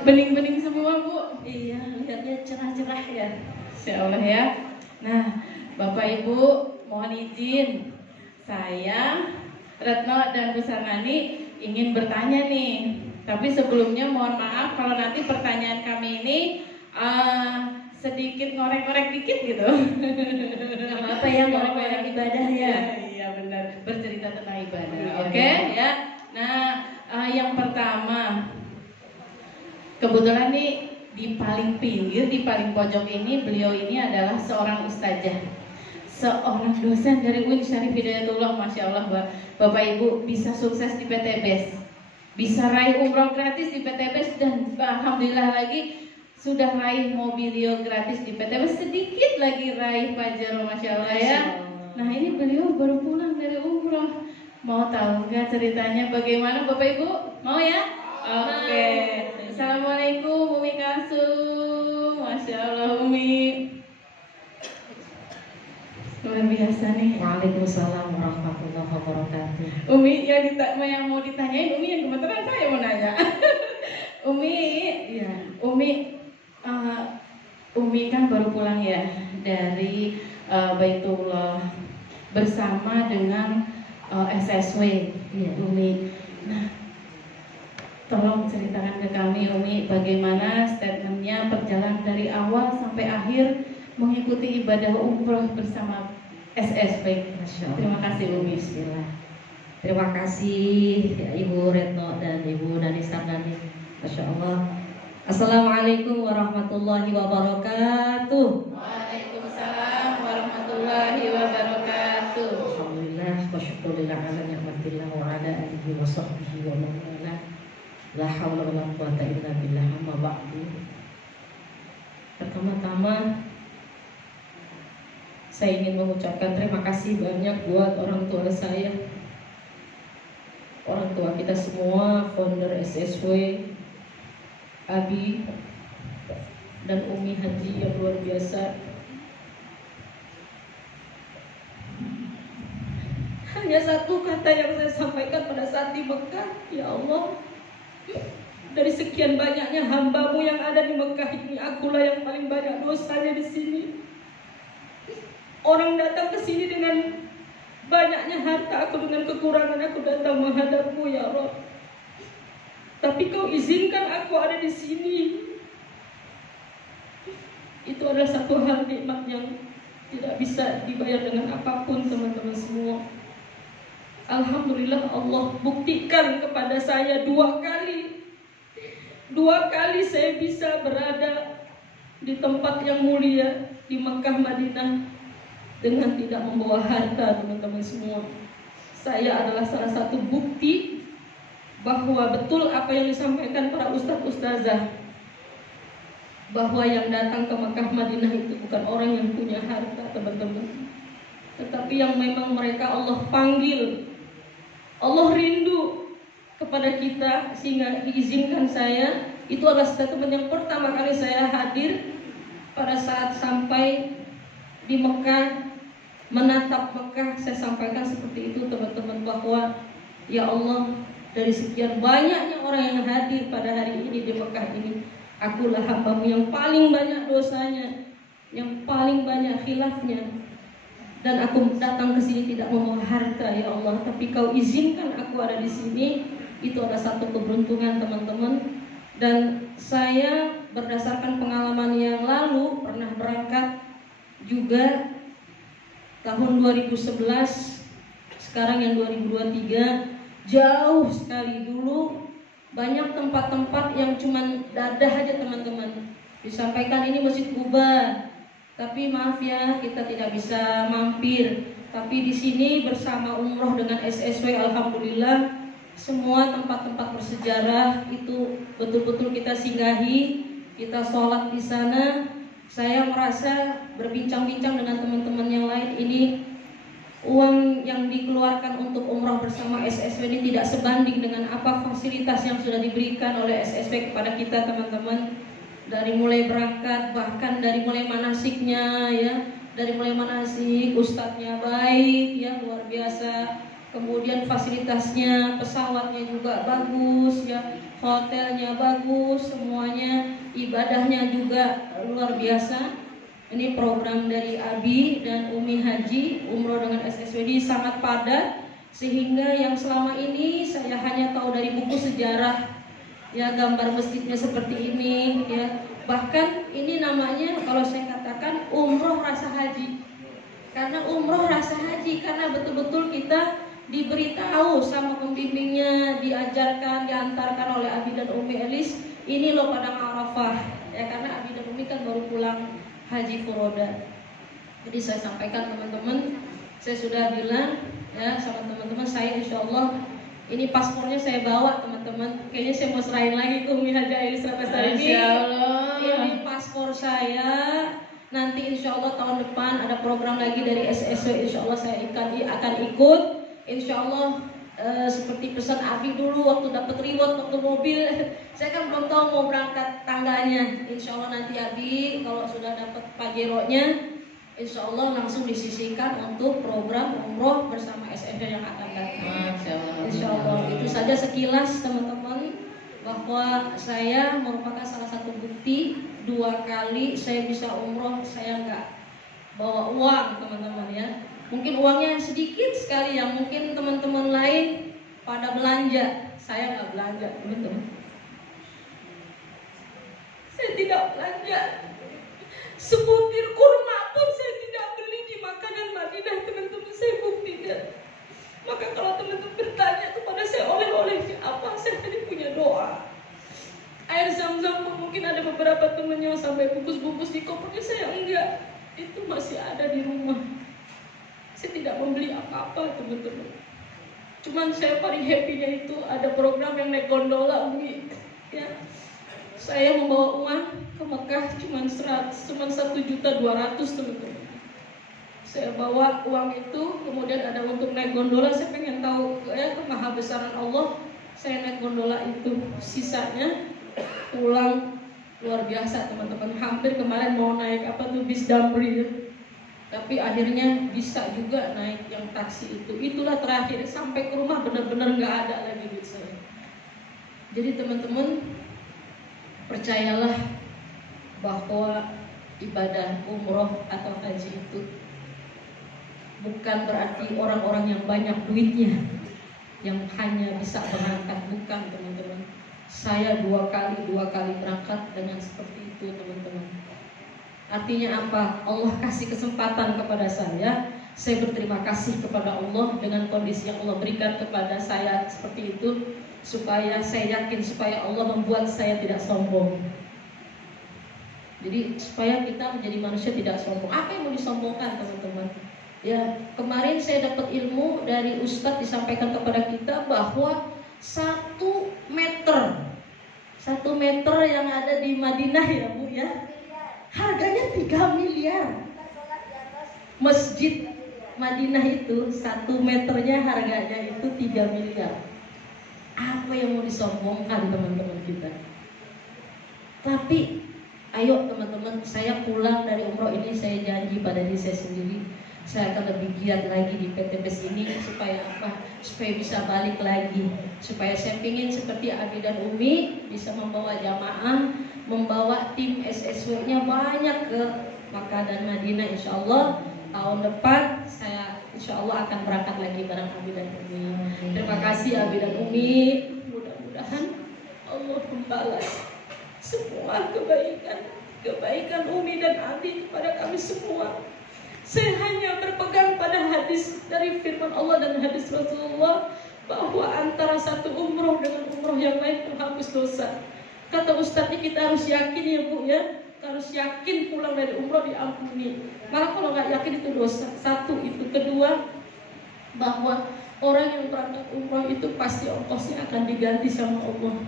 Bening-bening semua Bu. Iya, lihatnya cerah-cerah ya. Insya Allah ya. Nah, Bapak Ibu mohon izin, saya Retno dan Bu Sarnani ingin bertanya nih. Tapi sebelumnya mohon maaf kalau nanti pertanyaan kami ini sedikit ngorek-ngorek dikit gitu. Gak apa-apa ya, ngorek-ngorek ibadah ya. Iya benar, bercerita tentang ibadah. Iya, Oke ya. Nah, yang pertama, kebetulan nih di paling pinggir, di paling pojok ini, beliau ini adalah seorang ustazah, seorang dosen dari UIN Syarif Hidayatullah. Masya Allah Bapak Ibu, bisa sukses di PTBES, bisa raih umroh gratis di PTBES, dan alhamdulillah lagi sudah raih mobilio gratis di PTBES, sedikit lagi raih pajero. Masya Allah ya. Nah ini beliau baru pulang dari umroh. Mau tahu nggak ceritanya bagaimana Bapak Ibu? Mau ya? Oke. Assalamualaikum Umi Kasum. Masya Allah Umi, luar biasa nih. Waalaikumsalam warahmatullahi wabarakatuh. Umi yang mau ditanyain Umi, yang kebetulan saya mau nanya. Umi, ya Umi kan baru pulang ya dari Baitullah bersama dengan SSW ya Umi. Nah, tolong ceritakan ke kami Umi, bagaimana statementnya perjalanan dari awal sampai akhir mengikuti ibadah umroh bersama SSW. Terima kasih Umi. Bismillah. Terima kasih ya, Ibu Retno dan Ibu Nani Sarnani. Masya Allah. Assalamualaikum warahmatullahi wabarakatuh. Waalaikumsalam warahmatullahi wabarakatuh. Alhamdulillah wa syukurillah ala ni'matillah wa ala alihi wa sahbihi wa man wala. La haula wa la quwata illa billah, amma ba'du. Pertama-tama saya ingin mengucapkan terima kasih banyak buat orang tua saya, orang tua kita semua, founder SSW, Abi dan Umi Haji yang luar biasa. Hanya satu kata yang saya sampaikan pada saat di Mekah, ya Allah, dari sekian banyaknya hamba-Mu yang ada di Mekah ini, akulah yang paling banyak dosanya di sini. Orang datang ke sini dengan banyaknya harta, aku dengan kekurangan, aku datang menghadap-Mu ya Allah. Tapi Kau izinkan aku ada di sini. Itu adalah satu hal nikmat yang tidak bisa dibayar dengan apapun, teman-teman semua. Alhamdulillah Allah buktikan kepada saya dua kali saya bisa berada di tempat yang mulia di Mekah Madinah dengan tidak membawa harta, teman-teman semua. Saya adalah salah satu bukti bahwa betul apa yang disampaikan para ustaz-ustazah, bahwa yang datang ke Mekah Madinah itu bukan orang yang punya harta, teman-teman, tetapi yang memang mereka Allah panggil, Allah rindu kepada kita, sehingga diizinkan saya. Itu adalah statement yang pertama kali saya hadir pada saat sampai di Mekah, menatap Mekah. Saya sampaikan seperti itu, teman-teman, bahwa ya Allah, dari sekian banyaknya orang yang hadir pada hari ini di Mekah ini, akulah hamba-Mu yang paling banyak dosanya, yang paling banyak khilafnya. Dan aku datang ke sini tidak membawa harta ya Allah, tapi Kau izinkan aku ada di sini. Itu adalah satu keberuntungan, teman-teman. Dan saya berdasarkan pengalaman yang lalu pernah berangkat juga tahun 2011, sekarang yang 2023. Jauh sekali. Dulu banyak tempat-tempat yang cuman dadah aja, teman-teman. Disampaikan ini Masjid Kuba, tapi maaf ya, kita tidak bisa mampir. Tapi di sini bersama umroh dengan SSW, alhamdulillah, semua tempat-tempat bersejarah itu betul-betul kita singgahi, kita sholat di sana. Saya merasa berbincang-bincang dengan teman-teman yang lain, ini uang yang dikeluarkan untuk umroh bersama SSW ini tidak sebanding dengan apa fasilitas yang sudah diberikan oleh SSW kepada kita, teman-teman. Dari mulai berangkat, bahkan dari mulai manasiknya ya, dari mulai manasik, ustadznya baik ya, luar biasa. kemudian fasilitasnya, pesawatnya juga bagus ya, hotelnya bagus, semuanya, ibadahnya juga luar biasa. Ini program dari Abi dan Umi Haji umroh dengan SSWD sangat padat, sehingga yang selama ini saya hanya tahu dari buku sejarah ya, gambar masjidnya seperti ini ya. Bahkan ini namanya kalau saya katakan umroh rasa haji. Karena umroh rasa haji, karena betul-betul kita diberitahu sama pembimbingnya, diajarkan, diantarkan oleh Abi dan Umi Elis, ini loh Padang Arafah ya, karena Abi dan Umi kan baru pulang haji furoda. Jadi saya sampaikan teman-teman, saya sudah bilang ya sama teman-teman, saya insya Allah ini paspornya saya bawa teman-teman. Kayaknya saya mau serahin lagi ke Umi Haji Elis Ratnasari ini. Ini paspor saya. Nanti insya Allah tahun depan ada program lagi dari SSW, insya Allah saya akan ikut. Insya Allah seperti pesan Abi dulu waktu dapat reward waktu mobil, saya kan belum tahu mau berangkat tangganya. Insya Allah nanti Abi kalau sudah dapat pajeronya, insya Allah langsung disisihkan untuk program umroh bersama SSW yang akan datang. Insya Allah itu saja sekilas teman-teman, bahwa saya merupakan salah satu bukti 2 kali saya bisa umroh, saya nggak bawa uang teman-teman ya. Mungkin uangnya sedikit sekali yang mungkin teman-teman lain pada belanja, saya nggak belanja teman-teman. Saya tidak belanja, sebutir kurma pun saya tidak beli di makanan Madinah teman-teman, saya buktikan. Maka kalau teman-teman bertanya kepada saya oleh-olehnya apa, saya tadi punya doa. Air zam-zam mungkin ada beberapa teman yang sampai bungkus-bungkus di kopernya, saya enggak, itu masih ada di rumah. Saya tidak membeli apa-apa teman-teman. Cuman saya paling happy-nya itu ada program yang naik gondola Umi ya. Saya membawa uang ke Mekah cuman 1.200.000 teman-teman. Saya bawa uang itu, kemudian ada untuk naik gondola. Saya pengen tahu ya kemahabesaran Allah. Saya naik gondola itu, sisanya pulang luar biasa teman-teman. Hampir kemarin mau naik bis Damri ya. Tapi akhirnya bisa juga naik yang taksi itu. Itulah terakhir, sampai ke rumah benar-benar nggak ada lagi duit saya. Jadi teman-teman, percayalah bahwa ibadah umroh atau haji itu bukan berarti orang-orang yang banyak duitnya yang hanya bisa berangkat, bukan teman-teman. Saya 2 kali berangkat dengan seperti itu teman-teman. Artinya apa? Allah kasih kesempatan kepada saya berterima kasih kepada Allah dengan kondisi yang Allah berikan kepada saya seperti itu, supaya saya yakin, supaya Allah membuat saya tidak sombong. Jadi supaya kita menjadi manusia tidak sombong. Apa yang mau disombongkan teman-teman? Ya, kemarin saya dapat ilmu dari Ustadz, disampaikan kepada kita bahwa 1 meter yang ada di Madinah ya Bu ya, harganya 3 miliar. Masjid Madinah itu 1 meternya harganya itu 3 miliar. Apa yang mau disombongkan teman-teman kita? Tapi ayo teman-teman, saya pulang dari umroh ini, saya janji pada diri saya sendiri, saya akan lebih giat lagi di PTBS ini. Supaya apa? Supaya bisa balik lagi. Supaya saya ingin seperti Abi dan Umi bisa membawa jamaah, membawa tim SSW-nya banyak ke Makkah dan Madinah. Insya Allah tahun depan saya insya Allah akan berangkat lagi bareng Abi dan Umi. Terima kasih Abi dan Umi. Mudah-mudahan Allah membalas semua kebaikan Umi dan Abi kepada kami semua. Saya hanya berpegang pada hadis dari firman Allah dan hadis Rasulullah, bahwa antara satu umroh dengan umroh yang lain menghapus dosa. Kata Ustadz, kita harus yakin ya Bu ya, kita harus yakin pulang dari umroh diampuni. Maka kalau nggak yakin itu dosa. 1 itu. Kedua, bahwa orang yang berangkat umroh itu pasti ongkosnya akan diganti sama Allah.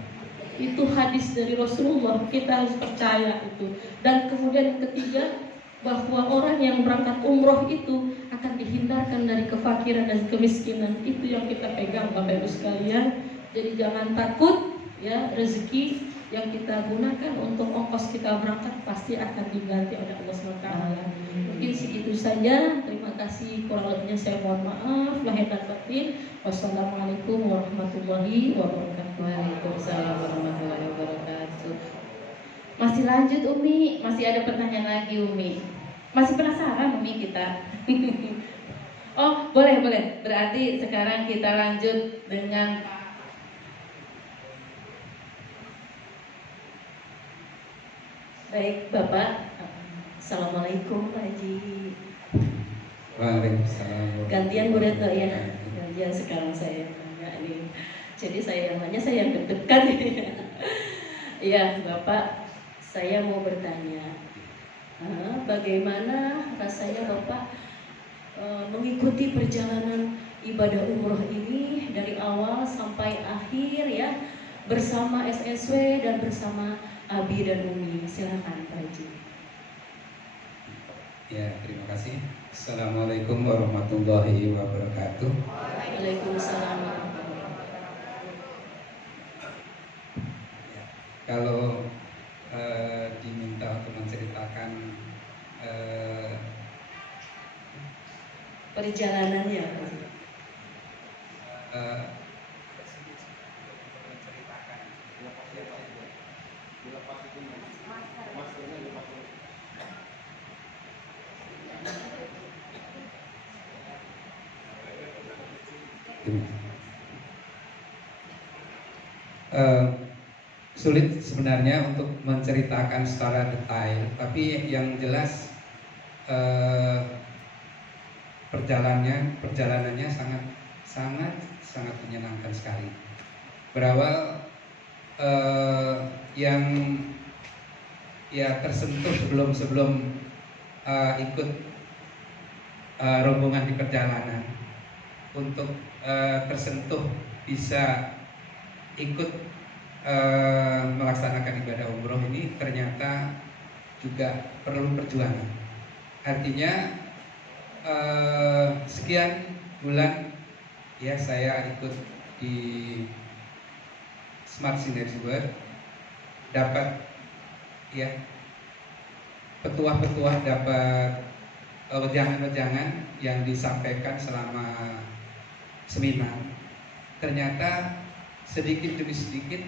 Itu hadis dari Rasulullah, kita harus percaya itu. Dan kemudian yang ketiga, bahwa orang yang berangkat umroh itu akan dihindarkan dari kefakiran dan kemiskinan. Itu yang kita pegang Bapak Ibu sekalian. Jadi jangan takut ya, rezeki yang kita gunakan untuk ongkos kita berangkat pasti akan diganti oleh Allah SWT. Mungkin segitu saja. Terima kasih. Kurang lebihnya saya mohon maaf. Lahir dan batin. Wassalamualaikum warahmatullahi wabarakatuh. Waalaikumsalam warahmatullahi wabarakatuh. Masih lanjut Umi, masih ada pertanyaan lagi Umi. Masih penasaran Umi kita? Oh boleh. Berarti sekarang kita lanjut dengan baik Bapak. Assalamualaikum Pak Haji. Waalaikumsalam. Gantian Bu Retno ya. Gantian sekarang saya nanya nih. Jadi saya yang nanya, saya yang deg-degan. Iya Bapak, saya mau bertanya, bagaimana rasanya Bapak mengikuti perjalanan ibadah umroh ini dari awal sampai akhir ya, bersama SSW dan bersama Abi dan Umi. Silakan Pak Haji. Ya, terima kasih. Assalamualaikum warahmatullahi wabarakatuh. Waalaikumsalam. Ya, kalau diminta untuk menceritakan Perjalanannya Pak Haji. Sulit sebenarnya untuk menceritakan secara detail, tapi yang jelas perjalanannya sangat menyenangkan sekali. Berawal yang ya tersentuh sebelum ikut rombongan di perjalanan, untuk tersentuh bisa ikut melaksanakan ibadah umroh ini ternyata juga perlu perjuangan. Artinya sekian bulan ya saya ikut di Smart Synergy Work, dapat ya petuah-petuah, dapat wejangan-wejangan yang disampaikan selama seminar. Ternyata sedikit demi sedikit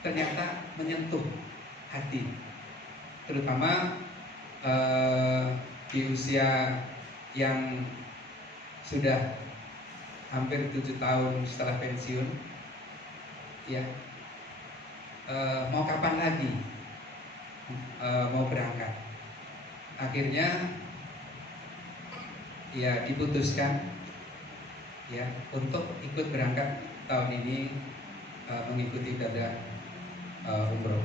ternyata menyentuh hati, terutama di usia yang sudah hampir 7 tahun setelah pensiun ya, mau kapan lagi mau berangkat. Akhirnya ya diputuskan ya untuk ikut berangkat tahun ini, mengikuti ibadah umroh.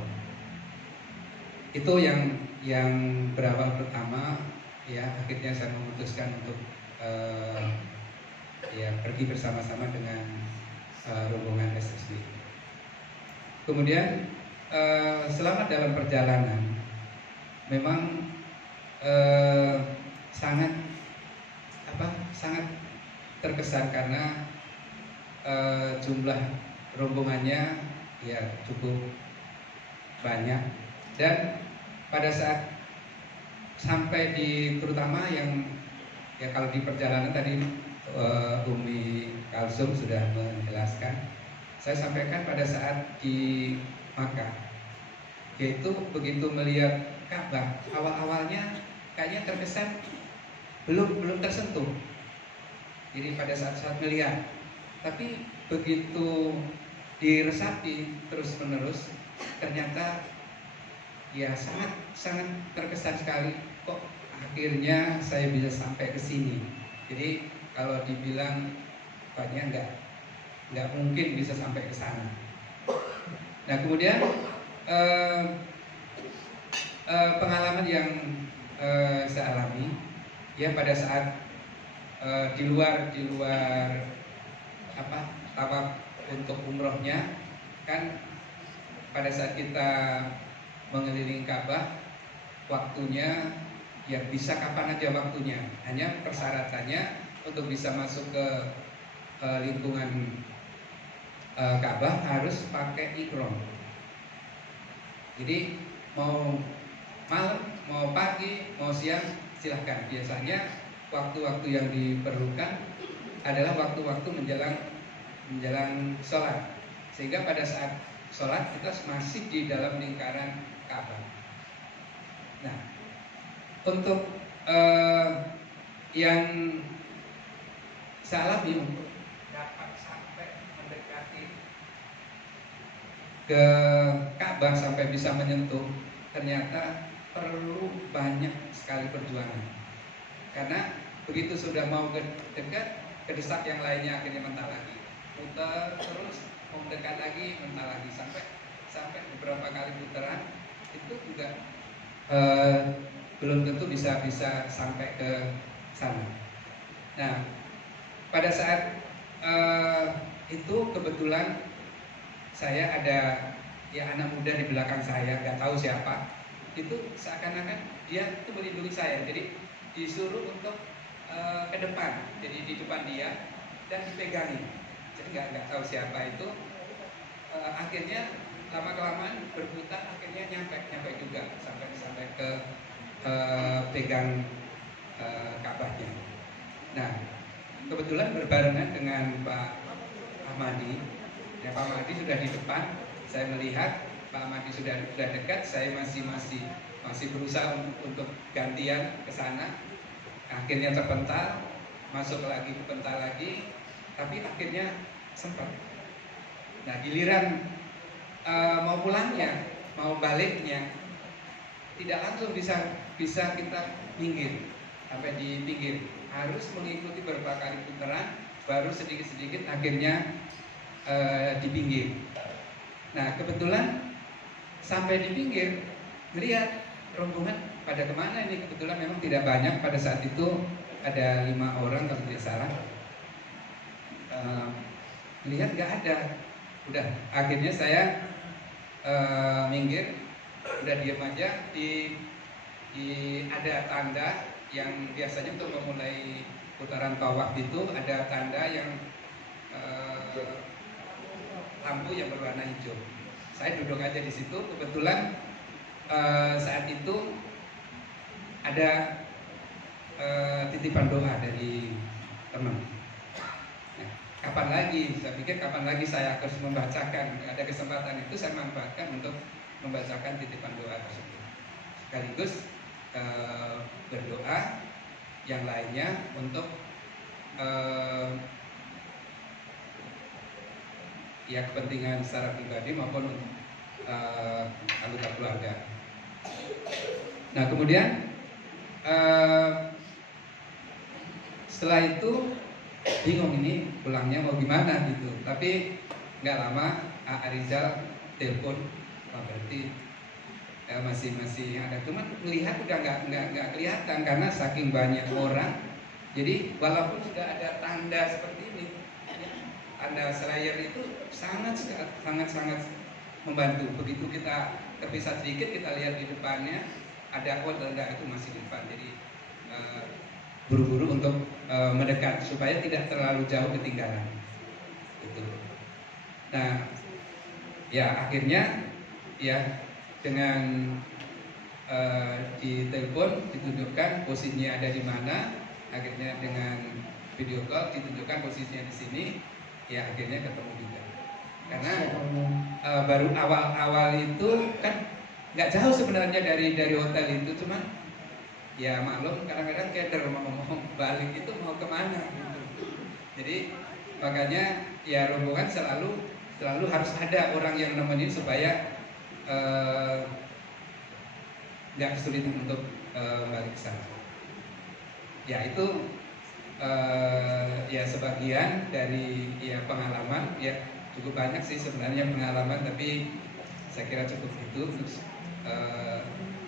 Itu yang berawal pertama ya. Akhirnya saya memutuskan untuk ya pergi bersama-sama dengan rombongan SSB. Kemudian selama dalam perjalanan memang sangat terkesan karena jumlah rombongannya ya cukup banyak, dan pada saat sampai di, terutama yang ya kalau di perjalanan tadi Umi Kalsum sudah menjelaskan, saya sampaikan pada saat di Makkah, yaitu begitu melihat Ka'bah, awal-awalnya kayaknya terkesan belum tersentuh. Jadi pada saat melihat, tapi begitu diresapi terus menerus, ternyata ya sangat terkesan sekali. Kok akhirnya saya bisa sampai ke sini. Jadi kalau dibilang banyak nggak mungkin bisa sampai ke sana. Nah kemudian pengalaman yang saya alami ya pada saat di luar tawaf untuk umrohnya, kan pada saat kita mengelilingi Ka'bah, waktunya ya bisa kapan aja waktunya. Hanya persyaratannya untuk bisa masuk ke lingkungan Ka'bah harus pakai ihram. Jadi mau malam, mau pagi, mau siang, silahkan. Biasanya waktu-waktu yang diperlukan adalah waktu-waktu menjelang sholat, sehingga pada saat sholat kita masih di dalam lingkaran Ka'bah. Nah, untuk yang saya alami untuk dapat sampai mendekati ke Ka'bah sampai bisa menyentuh, ternyata perlu banyak sekali perjuangan. Karena begitu sudah mau dekat, kedesak yang lainnya akhirnya mentah lagi, putar terus, mau mendekat lagi, mentah lagi, sampai beberapa kali putaran itu juga belum tentu bisa sampai ke sana. Nah, pada saat itu kebetulan saya ada ya anak muda di belakang saya, nggak tahu siapa, itu seakan-akan dia itu melindungi saya, jadi disuruh untuk ke depan, jadi di depan dia dan dipegangi, jadi nggak tahu siapa itu. Akhirnya lama kelamaan berputar, akhirnya nyampe juga sampai ke pegang Ka'bahnya. Nah, kebetulan berbarengan dengan Pak Ahmadi. Ya, Pak Ahmadi sudah di depan, saya melihat Pak Ahmadi sudah dekat, saya masih berusaha untuk gantian ke sana. Akhirnya terpental, masuk lagi, kepental lagi, tapi akhirnya sempat. Nah, giliran mau pulangnya, mau baliknya, tidak langsung bisa kita minggir sampai di pinggir, harus mengikuti beberapa kali putaran, baru sedikit-sedikit akhirnya di pinggir. Nah, kebetulan sampai di pinggir, melihat rombongan pada kemana ini. Kebetulan memang tidak banyak, pada saat itu ada 5 orang kalau tidak salah. Lihat nggak ada, udah akhirnya saya minggir, udah diam aja. Di ada tanda yang biasanya untuk memulai putaran tawaf itu ada tanda yang lampu yang berwarna hijau. Saya duduk aja di situ. Kebetulan saat itu ada titipan doa dari teman. Nah, kapan lagi? Saya pikir kapan lagi saya harus membacakan. Ada kesempatan itu saya manfaatkan untuk membacakan titipan doa tersebut. Sekaligus berdoa yang lainnya untuk ya kepentingan secara pribadi maupun anggota keluarga. Nah, kemudian setelah itu bingung ini pulangnya mau gimana gitu. Tapi nggak lama Arizal telepon, berarti masih ada. Cuman melihat udah nggak kelihatan karena saking banyak orang. Jadi walaupun sudah ada tanda seperti ini, tanda slayer itu sangat membantu. Begitu kita terpisah sedikit, kita lihat di depannya ada tanda itu masih di depan. Jadi buru-buru untuk mendekat supaya tidak terlalu jauh ketinggalan. Gitu. Nah, ya akhirnya ya dengan ditelepon, ditunjukkan posisinya ada di mana. Akhirnya dengan video call ditunjukkan posisinya di sini. Ya akhirnya ketemu juga. Karena baru awal-awal itu kan nggak jauh sebenarnya dari hotel itu, cuman ya maklum kadang-kadang keder mau balik itu mau kemana gitu. Jadi makanya ya rombongan selalu harus ada orang yang nemenin supaya nggak kesulitan untuk balik ke sana. Ya itu ya sebagian dari ya pengalaman, ya cukup banyak sih sebenarnya pengalaman, tapi saya kira cukup itu untuk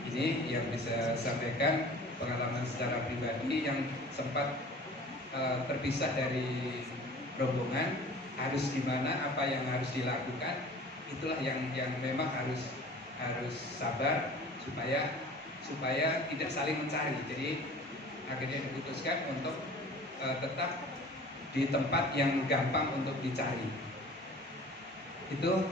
ini yang bisa sampaikan pengalaman secara pribadi yang sempat terpisah dari rombongan, harus gimana, apa yang harus dilakukan, itulah yang memang harus sabar supaya tidak saling mencari. Jadi akhirnya diputuskan untuk tetap di tempat yang gampang untuk dicari. Itu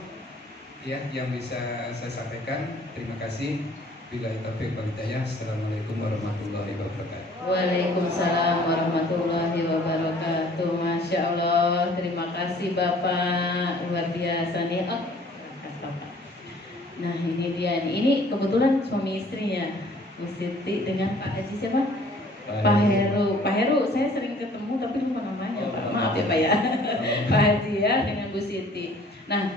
ya yang bisa saya sampaikan. Terima kasih. Billahi taufiq wal hidayah. Assalamualaikum warahmatullahi wabarakatuh. Waalaikumsalam warahmatullahi wabarakatuh. Masya Allah, terima kasih Bapak, luar biasa nih. Oh, Bapak. Nah ini dia, ini kebetulan suami istrinya Bu Siti dengan Pak Haji siapa? Pak Heru. Pak Heru saya sering ketemu tapi lupa namanya Pak. Maaf ya Pak ya. Pak Haji ya dengan Bu Siti. Nah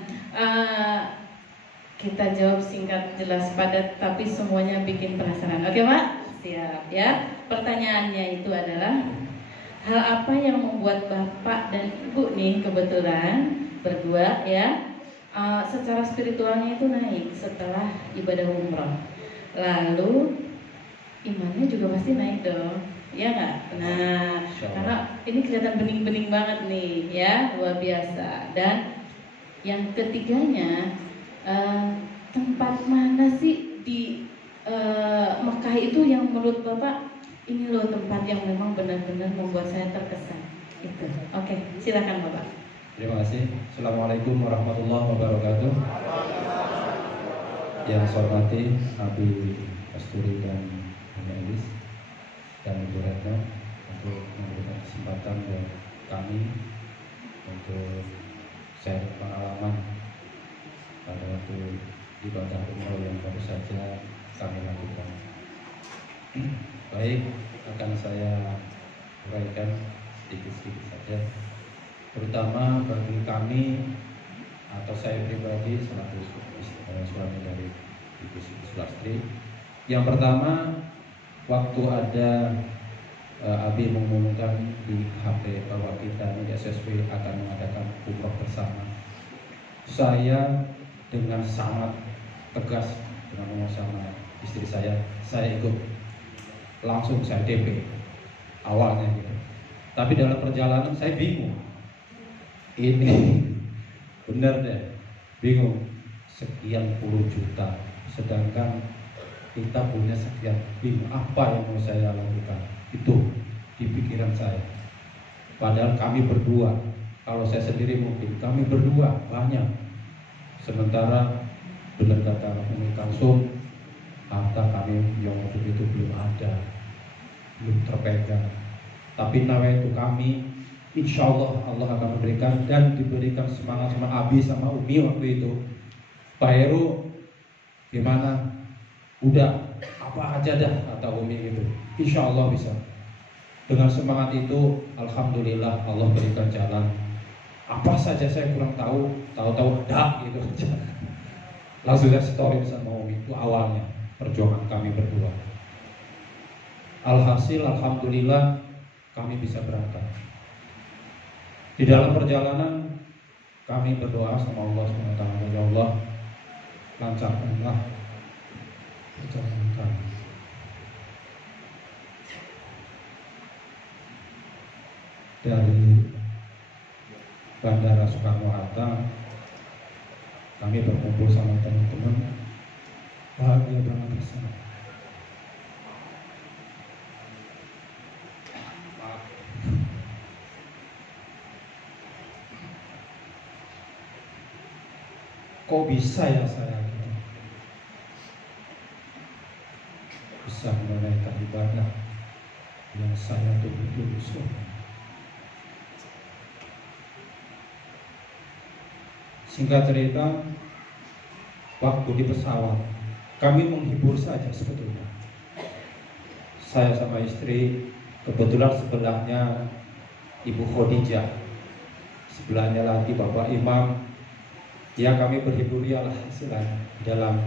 kita jawab singkat, jelas, padat, tapi semuanya bikin penasaran. Oke Pak? Siap ya. Pertanyaannya itu adalah, hal apa yang membuat Bapak dan Ibu nih kebetulan berdua ya secara spiritualnya itu naik setelah ibadah umroh. Lalu imannya juga pasti naik dong, ya nggak? Nah, karena ini kelihatan bening-bening banget nih ya, luar biasa. Dan yang ketiganya, tempat mana sih di Mekah itu yang menurut Bapak ini loh tempat yang memang benar-benar membuat saya terkesan itu. Oke, silakan Bapak. Terima kasih. Assalamualaikum warahmatullahi wabarakatuh. Yang saya hormati Abi Kasturi dan Ibu Elis dan Ibu Retno untuk memberikan kesempatan buat kami untuk share pengalaman pada waktu ibadah umroh yang baru saja kami lakukan. Baik, akan saya uraikan sedikit-sedikit saja, terutama bagi kami atau saya pribadi selaku suami dari Ibu Sulastri. Yang pertama, waktu ada Abi mengumumkan di HP bahwa kita di SSW akan mengadakan umroh bersama, saya dengan sangat tegas dengan ngomong sama istri saya ikut, langsung saya DP awalnya gitu. Tapi dalam perjalanan saya bingung, ini benar deh, bingung, sekian puluh juta, sedangkan kita punya sekian, bingung apa yang mau saya lakukan, itu di pikiran saya. Padahal kami berdua, kalau saya sendiri mungkin, kami berdua banyak. Sementara benar kata Umi Kalsum, harta kami yang waktu itu belum ada, belum terpegang. Tapi nawaitu kami, insya Allah Allah akan memberikan, dan diberikan semangat sama Abi sama Umi waktu itu. Pak Heru, gimana? Udah, apa aja dah kata Umi gitu. Insya Allah bisa. Dengan semangat itu, alhamdulillah Allah berikan jalan. Apa saja saya kurang tahu ada gitu aja. Langsung saya story sama Umi, itu awalnya perjuangan kami berdua. Alhasil alhamdulillah kami bisa berangkat. Di dalam perjalanan kami berdoa sama Allah SWT, ya Allah, lancarkanlah perjalanan kami. Dari Bandara Soekarno-Hatta kami berkumpul sama teman-teman, bahagia banget bersama. Kok bisa ya saya bisa menunaikan ibadah yang saya betul-betul suka. Singkat cerita, waktu di pesawat kami menghibur saja sebetulnya. Saya sama istri, kebetulan sebelahnya Ibu Khadijah, sebelahnya lagi Bapak Imam. Ya kami berhibur ya lah istilahnya dalam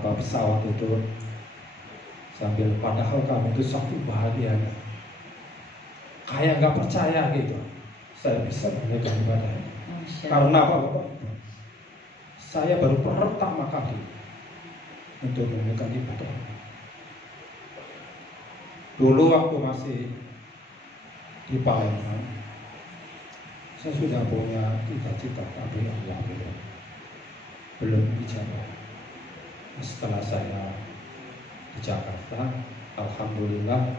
pesawat itu, sambil padahal kami itu satu bahagianya, kayak nggak percaya gitu saya bisa menunaikan ibadah. Karena apa Bapak? Saya baru pertama kali untuk menunaikan ibadah. Dulu waktu masih di Palembang, saya sudah punya cita-cita, tapi Allah belum dijawab. Setelah saya di Jakarta, alhamdulillah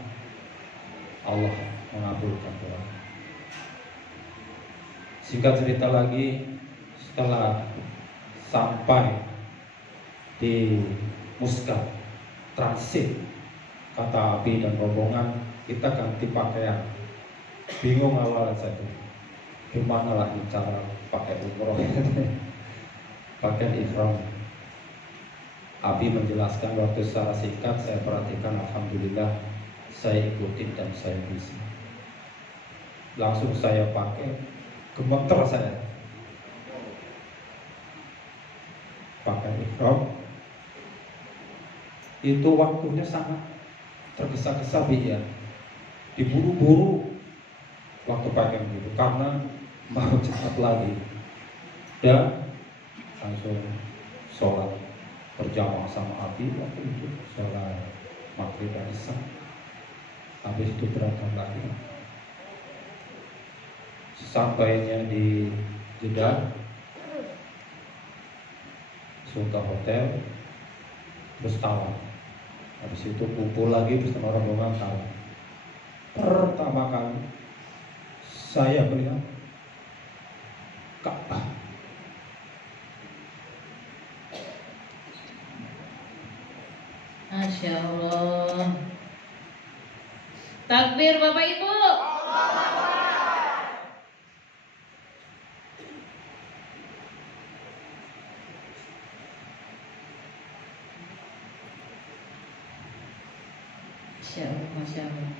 Allah mengabulkan doa. Singkat cerita lagi, setelah sampai di Muscat transit, kata Abi dan rombongan, kita ganti pakaian. Bingung awalnya saya tuh, gimana lah cara pakai umroh pakaian ihram. Abi menjelaskan waktu secara singkat, saya perhatikan, alhamdulillah saya ikutin dan saya bisa. Langsung saya pakai, gemeter saya pakai ihram. Itu waktunya sangat tergesa-gesa ya, diburu-buru waktu pakai gitu karena mau cepat lagi, dan langsung sholat berjamaah sama Abi waktu itu, sholat maghrib dan isya. Habis itu berangkat lagi. Sesampainya di Jeddah, Sultan Hotel, terus tawaf. Habis itu kumpul lagi bersama rombongan tawaf. Pertama kali saya melihat Ka'bah. Masya Allah. Takbir Bapak Ibu. Masya Allah, Masya Allah.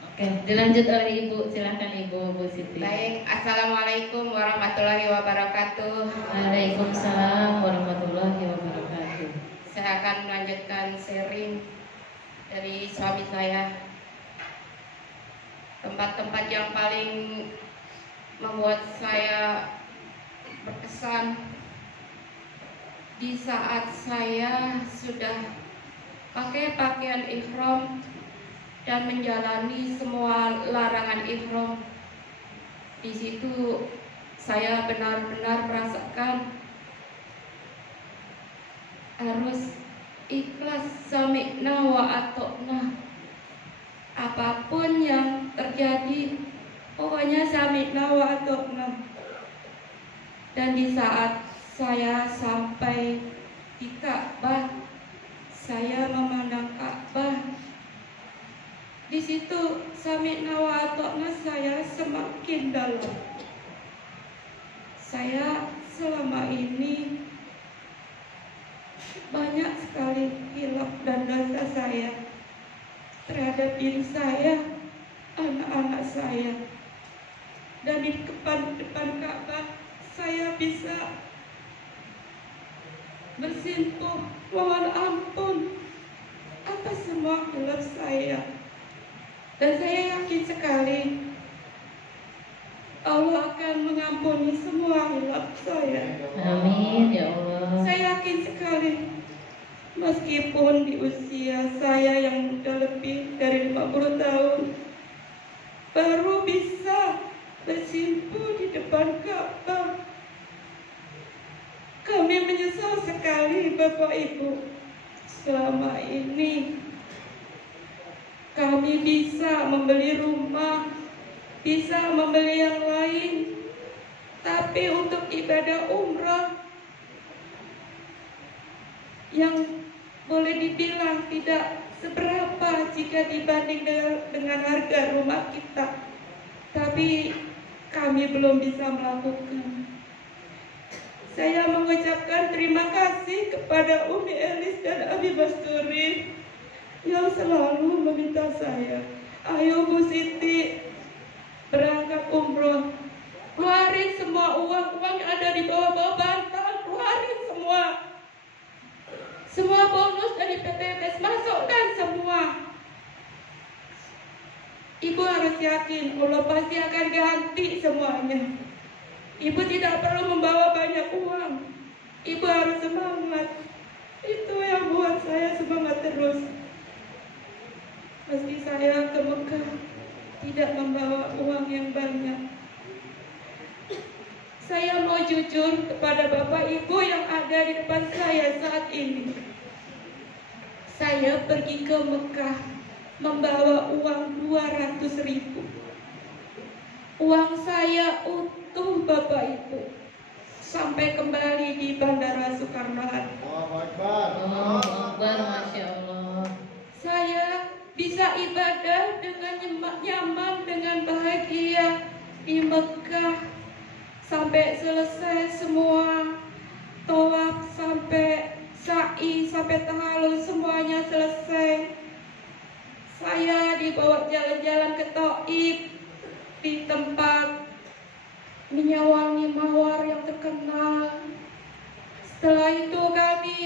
Oke, dilanjut oleh Ibu. Silahkan Ibu, Bu Siti. Baik, Assalamualaikum warahmatullahi wabarakatuh. Waalaikumsalam warahmatullahi wabarakatuh. Saya akan melanjutkan sharing dari suami saya. Tempat-tempat yang paling membuat saya berkesan di saat saya sudah pakai pakaian ihram dan menjalani semua larangan ihram. Di situ saya benar-benar merasakan harus ikhlas, sami'na wa atokna. Apapun yang terjadi, pokoknya sami'na wa atokna. Dan di saat saya sampai di Ka'bah, saya memandang Ka'bah. Di situ sami'na wa atokna saya semakin dalam. Saya selama ini banyak sekali hilaf dan dosa saya terhadap diri saya, anak-anak saya. Dan di depan Ka'bah saya bisa bersimpuh mohon ampun atas semua hilaf saya. Dan saya yakin sekali Allah akan mengampuni semua hilaf saya. Amin ya Allah. Saya yakin sekali, meskipun di usia saya yang sudah lebih dari 50 tahun baru bisa bersimpuh di depan Ka'bah, kami menyesal sekali Bapak Ibu. Selama ini kami bisa membeli rumah, bisa membeli yang lain, tapi untuk ibadah umrah yang boleh dibilang tidak seberapa jika dibanding dengan harga rumah kita, tapi kami belum bisa melakukan. Saya mengucapkan terima kasih kepada Umi Elis dan Abi Basturi yang selalu meminta saya, ayo Bu Siti berangkat umroh, keluarin semua uang yang ada di bawah-bawah bantal, keluarin semua bonus dari PPBS, masukkan semua. Ibu harus yakin Allah pasti akan ganti semuanya. Ibu tidak perlu membawa banyak uang, ibu harus semangat. Itu yang buat saya semangat terus. Meski saya ke Mekah tidak membawa uang yang banyak, saya mau jujur kepada Bapak Ibu yang ada di depan saya saat ini. Saya pergi ke Mekah membawa uang 200.000. Uang saya utuh Bapak Ibu. di Bandara Soekarno-Hatta. Allahu Akbar, Masya Allah. Saya bisa ibadah dengan nyaman, dengan bahagia di Mekah sampai selesai semua tawaf, sampai sa'i, sampai tahalul, semuanya selesai. Saya dibawa jalan-jalan ke Taif di tempat minyak wangi mawar yang terkenal. Setelah itu kami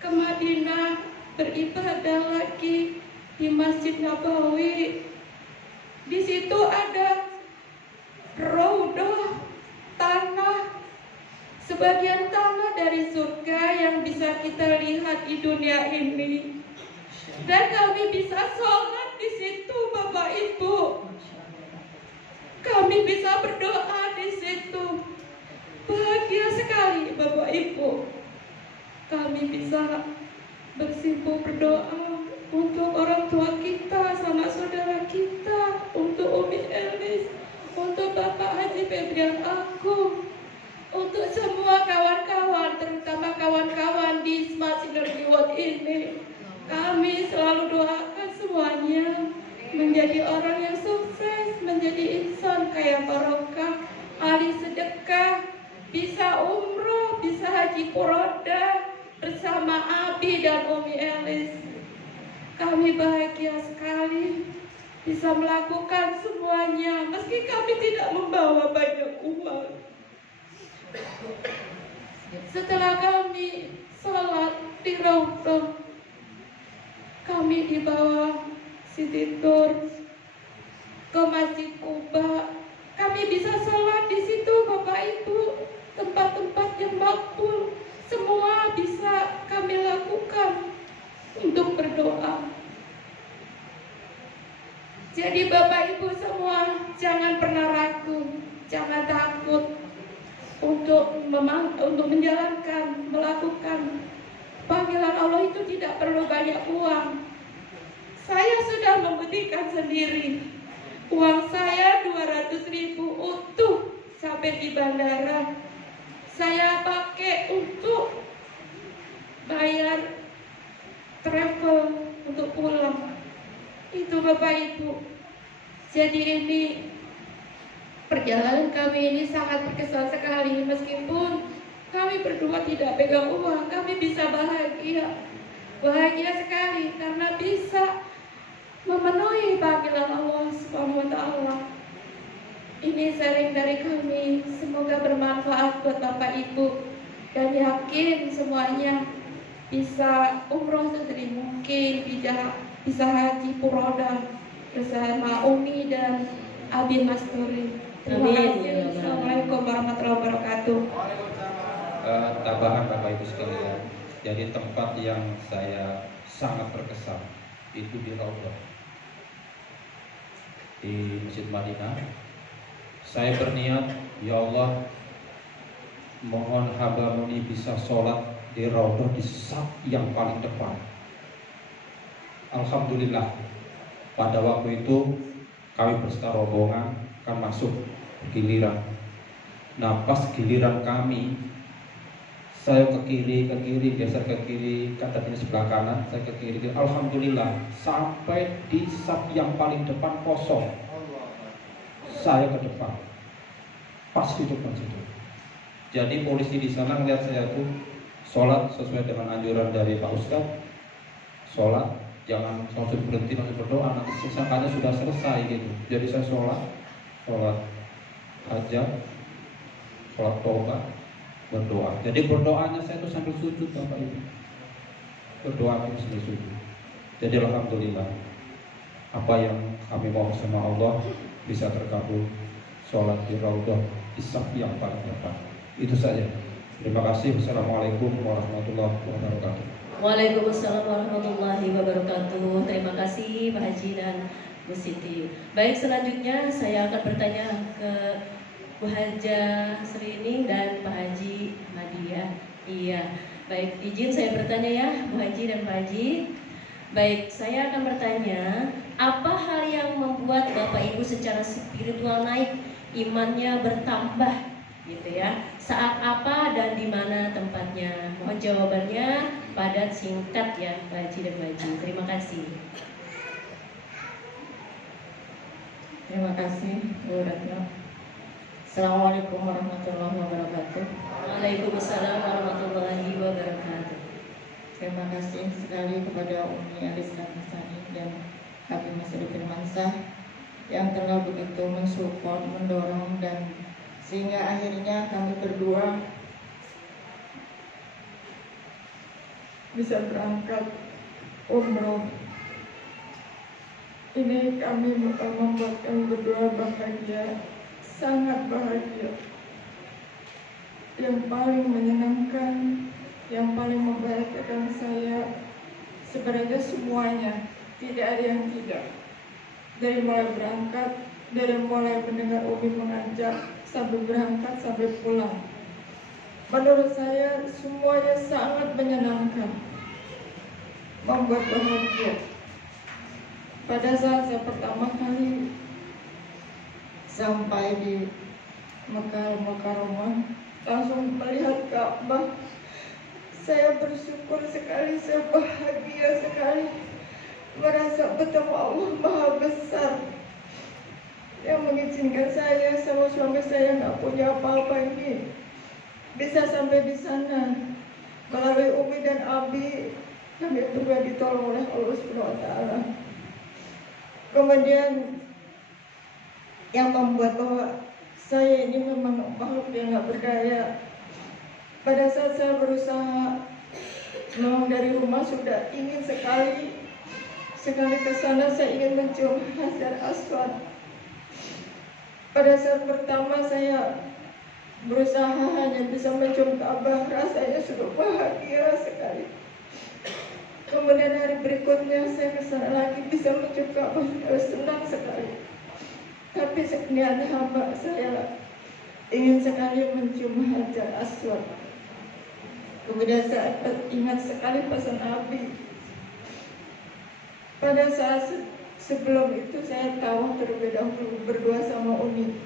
ke Madinah beribadah lagi di Masjid Nabawi. Di situ ada raudhah, tanah, sebagian tanah dari surga yang bisa kita lihat di dunia ini. Dan kami bisa sholat di situ, Bapak Ibu. Kami bisa berdoa di situ. Bahagia sekali, Bapak Ibu. Kami bisa bersimpuh berdoa untuk orang tua kita, sanak saudara kita, untuk Umi Elis, untuk Bapak Haji Febrian Agung, untuk semua kawan-kawan, terutama kawan-kawan di Smart Synergy World ini. Kami selalu doakan semuanya menjadi orang yang sukses, menjadi insan kaya barokah, ahli sedekah, bisa umroh, bisa haji furoda bersama Abi dan Umi Elis. Kami bahagia sekali bisa melakukan semuanya meski kami tidak membawa banyak uang. Setelah kami sholat di Raudhah, kami dibawa Siti Tur ke Masjid Kuba. Kami bisa sholat di situ, Bapak Ibu. Tempat-tempat yang makbul, semua bisa kami lakukan untuk berdoa. Jadi Bapak Ibu semua, jangan pernah ragu, jangan takut untuk menjalankan, melakukan panggilan Allah. Itu tidak perlu banyak uang. Saya sudah membuktikan sendiri. Uang saya 200.000 utuh sampai di bandara. Saya pakai untuk bayar travel untuk pulang. Itu Bapak Ibu. Jadi ini perjalanan kami ini sangat berkesan sekali. Meskipun kami berdua tidak pegang uang, kami bisa bahagia. Bahagia sekali karena bisa memenuhi panggilan Allah Subhanahu wa Ta'ala. Ini sharing dari kami, semoga bermanfaat buat Bapak Ibu, dan yakin semuanya bisa umroh sesering mungkin, bisa haji furoda bersama Umi dan Abi Masturi. Terima kasih. Assalamualaikum warahmatullahi wabarakatuh. Tambahan Bapak Ibu sekalian, jadi tempat yang saya sangat terkesan itu di Raudhah di Masjid Madinah. Saya berniat, ya Allah, mohon hamba-Mu ini bisa sholat di Raudhah di saf yang paling depan. Alhamdulillah, pada waktu itu kami berserta rombongan kan masuk giliran. Nah, pas giliran kami, saya ke kiri, geser ke kiri, kan tadinya sebelah kanan, saya ke kiri. Alhamdulillah, sampai di saf yang paling depan kosong. Saya ke depan, pas di depan situ. Jadi polisi di sana ngeliat saya tuh sholat sesuai dengan anjuran dari Pak Ustadz. Sholat, jangan langsung berhenti, langsung berdoa, nanti sisanya sudah selesai gitu. Jadi saya sholat hajat, sholat tobat, berdoa. Jadi berdoanya saya tuh sambil sujud, Bapak Ibu. Berdoa sambil sujud. Jadi alhamdulillah, apa yang kami mau sama Allah bisa terkabul. Sholat di Raudhah di saf yang paling depan. Itu saja. Terima kasih. Wassalamualaikum warahmatullahi wabarakatuh. Waalaikumsalam warahmatullahi wabarakatuh. Terima kasih Pak Haji dan Bu Siti. Baik, selanjutnya saya akan bertanya ke Bu Haja Srining dan Pak Haji Ahmadiyah. Iya, baik, izin saya bertanya ya, Bu Haji dan Pak Haji. Baik, saya akan bertanya, apa hal yang membuat Bapak Ibu secara spiritual naik, imannya bertambah gitu ya. Saat apa dan di mana tempatnya? Mohon jawabannya padat, singkat ya, Pak Haji dan Mbak Haji. Terima kasih. Terima kasih, Bu Retno. Assalamualaikum warahmatullahi wabarakatuh. Waalaikumsalam warahmatullahi wabarakatuh. Terima kasih sekali kepada Umi Aliska Masani dan Habib Masudi Firmansyah yang telah begitu mensupport, mendorong, dan sehingga akhirnya kami berdua bisa berangkat umroh. Ini kami membuat kami berdua bahagia, sangat bahagia. Yang paling menyenangkan, yang paling membahagiakan saya sebenarnya semuanya, tidak ada yang tidak. Dari mulai berangkat, dari mulai mendengar Umi mengajak, sampai berangkat, sampai pulang. Menurut saya semuanya sangat menyenangkan, membuat bahagia. Pada saat saya pertama kali sampai di Mekah Mukarramah, langsung melihat Ka'bah, saya bersyukur sekali, saya bahagia sekali, merasa betapa Allah Maha Besar yang mengizinkan saya sama suami saya nggak punya apa-apa ini bisa sampai di sana. Melalui Umi dan Abi, kami berdua ditolong oleh Allah Subhanahu Wa Taala. Kemudian yang membuat bahwa saya ini memang makhluk yang nggak berdaya. Pada saat saya berusaha memang dari rumah sudah ingin sekali ke sana, saya ingin mencium Hajar Aswad. Pada saat pertama saya berusaha hanya bisa mencium Ka'bah, rasanya sudah bahagia sekali. Kemudian hari berikutnya saya ke sana lagi bisa mencium Ka'bah, senang sekali. Tapi sekalian hamba saya ingin sekali mencium Hajar Aswad. Kemudian saya ingat sekali pesan Abi. Pada saat sebelum itu saya tahu terlebih dahulu berdua sama Uni.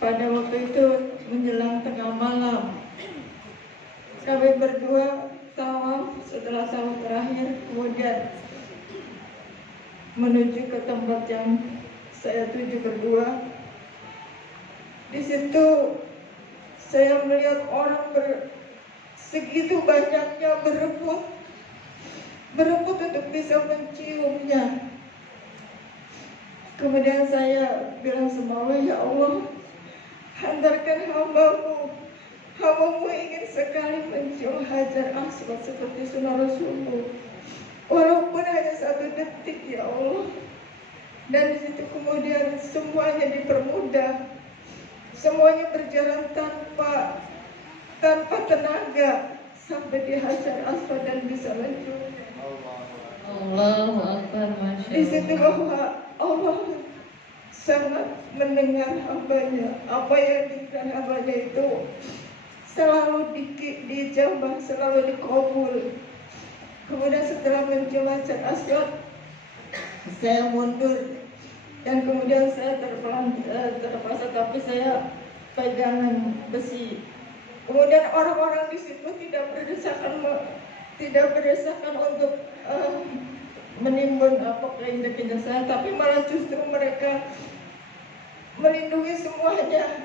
Pada waktu itu menjelang tengah malam, kami berdua tawaf. Setelah tawaf terakhir, kemudian menuju ke tempat yang saya tuju berdua. Di situ saya melihat orang segitu banyaknya berebut untuk bisa menciumnya. Kemudian saya bilang sama Allah, ya Allah, hantarkan hambamu ingin sekali mencium Hajar Aswad seperti sunnah Rasulullah, walaupun hanya 1 detik ya Allah. Dan di situ kemudian semuanya dipermudah, semuanya berjalan tanpa tenaga sampai di Hajar Aswad dan bisa mencium. Allahu Akbar, Masya Allah. Di situ bahwa Allah sangat mendengar hambanya. Apa yang diinginkan hambanya itu selalu dijabah, selalu dikabul. Kemudian setelah mencium Hajar Aswad, saya mundur dan kemudian saya terpaksa, tapi saya pegangan besi. Kemudian orang-orang di situ tidak berdesakan untuk menimbun keinjak-injak saya, tapi malah justru mereka melindungi semuanya.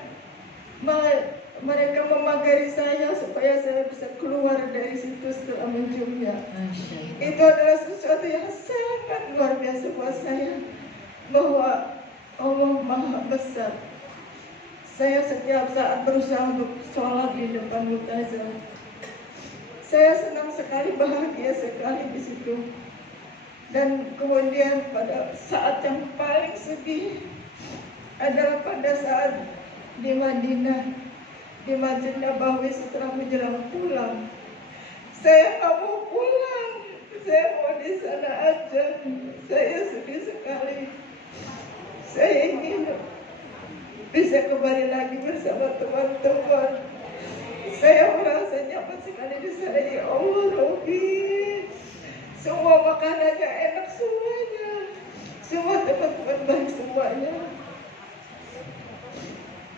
Mereka memagari saya supaya saya bisa keluar dari situ setelah menciumnya. Itu adalah sesuatu yang sangat luar biasa buat saya, bahwa Allah Maha Besar. Saya setiap saat berusaha untuk sholat di depan multazam. Saya senang sekali, bahagia sekali di situ. Dan kemudian pada saat yang paling sedih adalah pada saat di Madinah, di Masjid Nabawi setelah menjelang pulang. Saya nggak mau pulang, saya mau di sana aja. Saya sedih sekali. Saya ingin bisa kembali lagi bersama teman-teman. Saya merasa nyaman sekali di sana. Ya Allah, Rabbi, semua makanannya enak semuanya, semua teman-teman baik semuanya.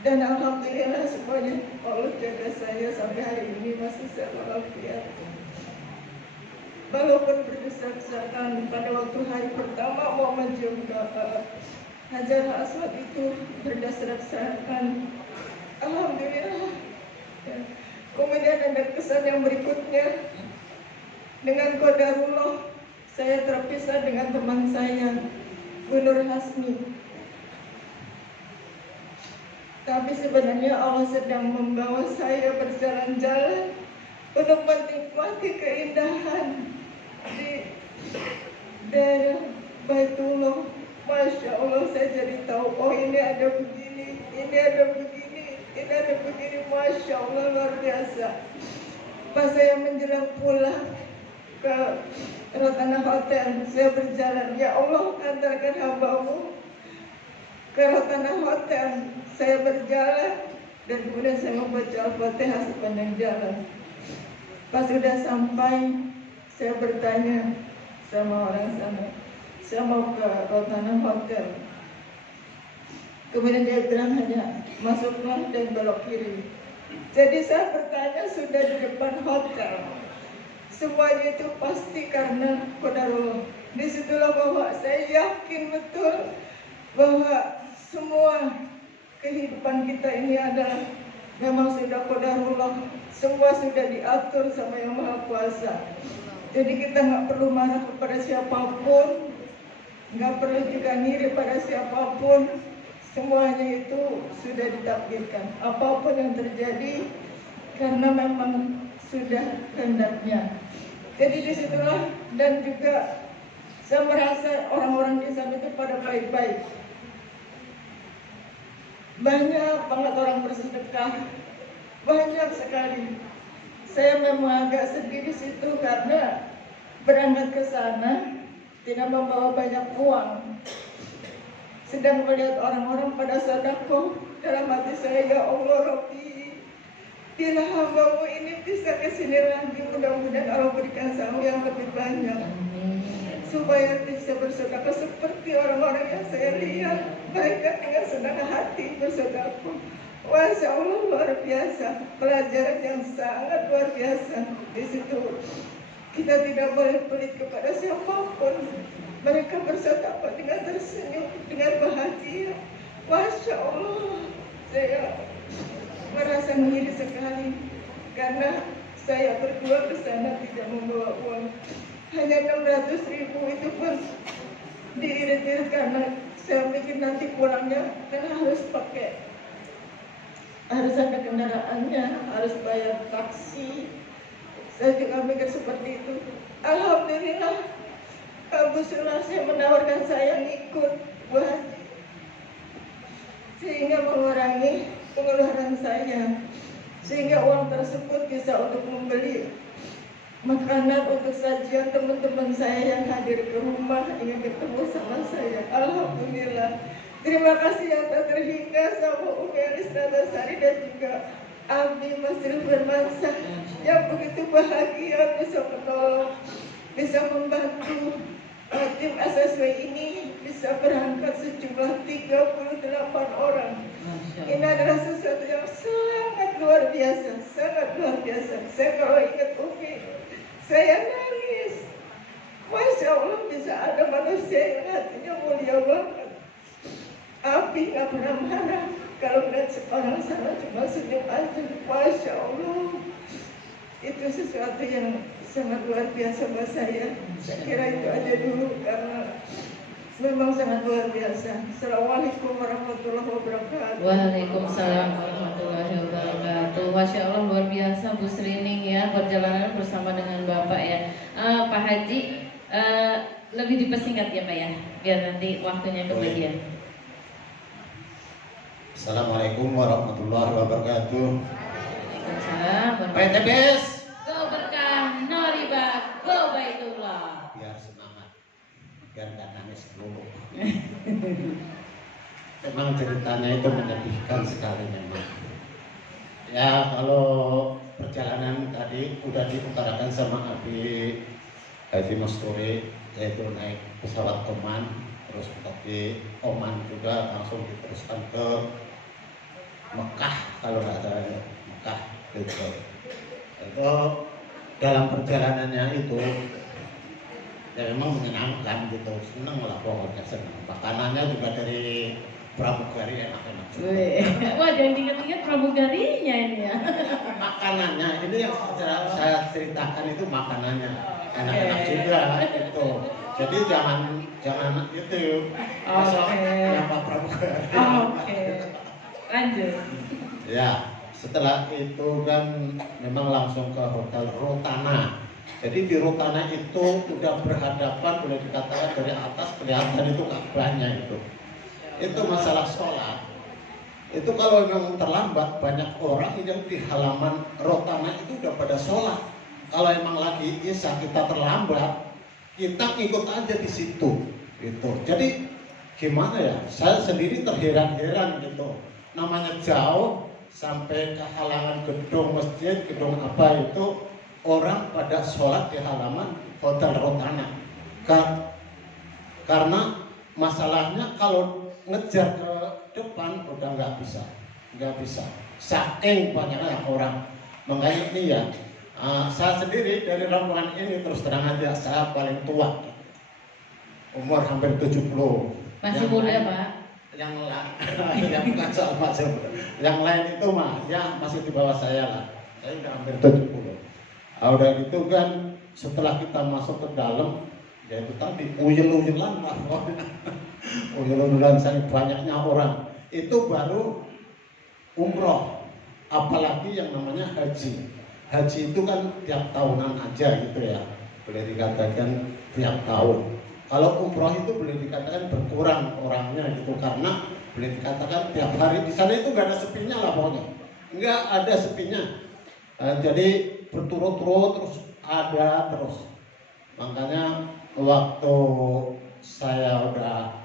Dan alhamdulillah semuanya Allah jaga saya sampai hari ini masih sehat walafiat. Walaupun berdesak-desakan pada waktu hari pertama mau mencium Hajar Aswad itu berdesak-desakan. Alhamdulillah. Kemudian ada kesan yang berikutnya, dengan qadarullah saya terpisah dengan teman saya, Bu Nur Hasmi. Tapi sebenarnya Allah sedang membawa saya berjalan-jalan untuk menikmati keindahan di daerah Baitullah. Masya Allah, saya jadi tahu, oh ini ada begini, ini ada begini, ini ada begini. Masya Allah, luar biasa. Pas saya menjelang pulang ke Rotana Hotel, saya berjalan, ya Allah antarkan hambamu ke Rotana Hotel. Saya berjalan dan kemudian saya membaca Al-Fatihah sepanjang jalan. Pas sudah sampai, saya bertanya sama orang sana, saya mau ke Rotana Hotel. Kemudian dia bilang hanya masuklah dan belok kiri. Jadi saya bertanya sudah di depan hotel. Semuanya itu pasti karena qadarullah. Disitulah bahwa saya yakin betul bahwa semua kehidupan kita ini adalah memang sudah qadarullah. Semua sudah diatur sama Yang Maha Kuasa. Jadi kita nggak perlu marah kepada siapapun, nggak perlu juga ngiri pada siapapun. Semuanya itu sudah ditakdirkan. Apapun yang terjadi karena memang sudah kehendaknya. Jadi disitulah, dan juga saya merasa orang-orang di sana itu pada baik-baik. Banyak banget orang bersedekah, banyak sekali. Saya memang agak sedih di situ karena berangkat ke sana tidak membawa banyak uang. Sedang melihat orang-orang pada sedekah, dalam hati saya, ya Allah Rabbi, bila hambamu ini bisa kesini lagi, mudah-mudahan Allah berikan saya yang lebih banyak, supaya bisa bersedekah seperti orang-orang yang saya lihat mereka dengan senang hati bersedekah. Masya Allah, luar biasa, pelajaran yang sangat luar biasa. Di situ kita tidak boleh pelit kepada siapapun. Mereka bersedekah dengan tersenyum, dengan bahagia. Masya Allah, saya merasa ngiri sekali karena saya berdua ke sana tidak membawa uang. Hanya 600.000 itu pun diirit-irit karena saya mikir nanti pulangnya kan harus ada kendaraannya, harus bayar taksi. Saya juga mikir seperti itu. Alhamdulillah, Abu Sulasi menawarkan saya ngikut Bu Haji, sehingga mengurangi pengeluaran saya, sehingga uang tersebut bisa untuk membeli makanan untuk sajian teman-teman saya yang hadir ke rumah ingin ketemu sama saya. Alhamdulillah. Terima kasih yang tak terhingga sama Umi Alis Radasari dan juga Abi Masril Firmansyah yang begitu bahagia bisa menolong, bisa membantu tim SSW ini bisa berangkat sejumlah 38 orang. Ini adalah sesuatu yang sangat luar biasa, sangat luar biasa. Saya kalau ingat Umi, saya nangis. Masya Allah, bisa ada manusia yang hatinya mulia banget. Abi nggak pernah marah. Kalau melihat orang sana cuma senyum aja. Masya Allah, itu sesuatu yang sangat luar biasa buat saya. Saya kira itu aja dulu karena memang sangat luar biasa. Assalamualaikum warahmatullahi wabarakatuh. Waalaikumsalam warahmatullahi wabarakatuh. Masya Allah, luar biasa Bu Srining ya, perjalanan bersama dengan Bapak ya. Pak Haji, lebih dipersingkat ya Pak ya, biar nanti waktunya kebagian. Assalamualaikum warahmatullahi wabarakatuh. Waalaikumsalam. PTBS. Go berkah, no riba, go Baitullah. Biar semangat, biar gak nangis dulu. Memang ceritanya itu menyedihkan sekali memang. Ya kalau perjalanan tadi udah diutarakan sama Abi Haji Masturi, yaitu naik pesawat Oman, terus dari Oman juga langsung diteruskan ke Mekah kalau nggak salah, Mekah gitu. Itu dalam perjalanannya itu ya memang menyenangkan gitu, seneng lah pokoknya, seneng. Makanannya juga dari pramugari enak-enak juga. Wah, jangan diingat-ingat pramugarinya ini ya. Makanannya ini yang saya ceritakan itu makanannya enak-enak juga gitu. Jadi jangan itu apa pramugari. Oke. Lanjut. Ya, setelah itu kan memang langsung ke Hotel Rotana. Jadi di Rotana itu udah berhadapan, boleh dikatakan dari atas kelihatan itu Ka'bahnya itu. Itu masalah sholat. Itu kalau memang terlambat, banyak orang yang di halaman Rotana itu udah pada sholat. Kalau emang lagi isya kita terlambat, kita ikut aja di situ. Gitu. Jadi gimana ya? Saya sendiri terheran-heran gitu. Namanya jauh sampai ke halaman gedung masjid, gedung apa itu, orang pada sholat di halaman Hotel Rotana. Karena masalahnya kalau ngejar ke depan udah nggak bisa. Saking banyaknya orang. Makanya ini ya, saya sendiri dari rombongan ini terus terang aja saya paling tua, umur hampir 70. Masih muda Pak. Yang bukan soal masih muda. Yang lain itu mah ya masih di bawah saya lah. Saya udah hampir 70. Udah gitu kan setelah kita masuk ke dalam, ya itu tadi uyel-uyelan lah. Uyel-uyelan saya banyaknya orang. Itu baru umroh, apalagi yang namanya haji. Haji itu kan tiap tahunan aja gitu ya, boleh dikatakan tiap tahun. Kalau umroh itu boleh dikatakan berkurang orangnya gitu, karena boleh dikatakan tiap hari di sana itu nggak ada sepinya lah pokoknya, nggak ada sepinya. Jadi berturut-turut terus ada terus. Makanya waktu saya udah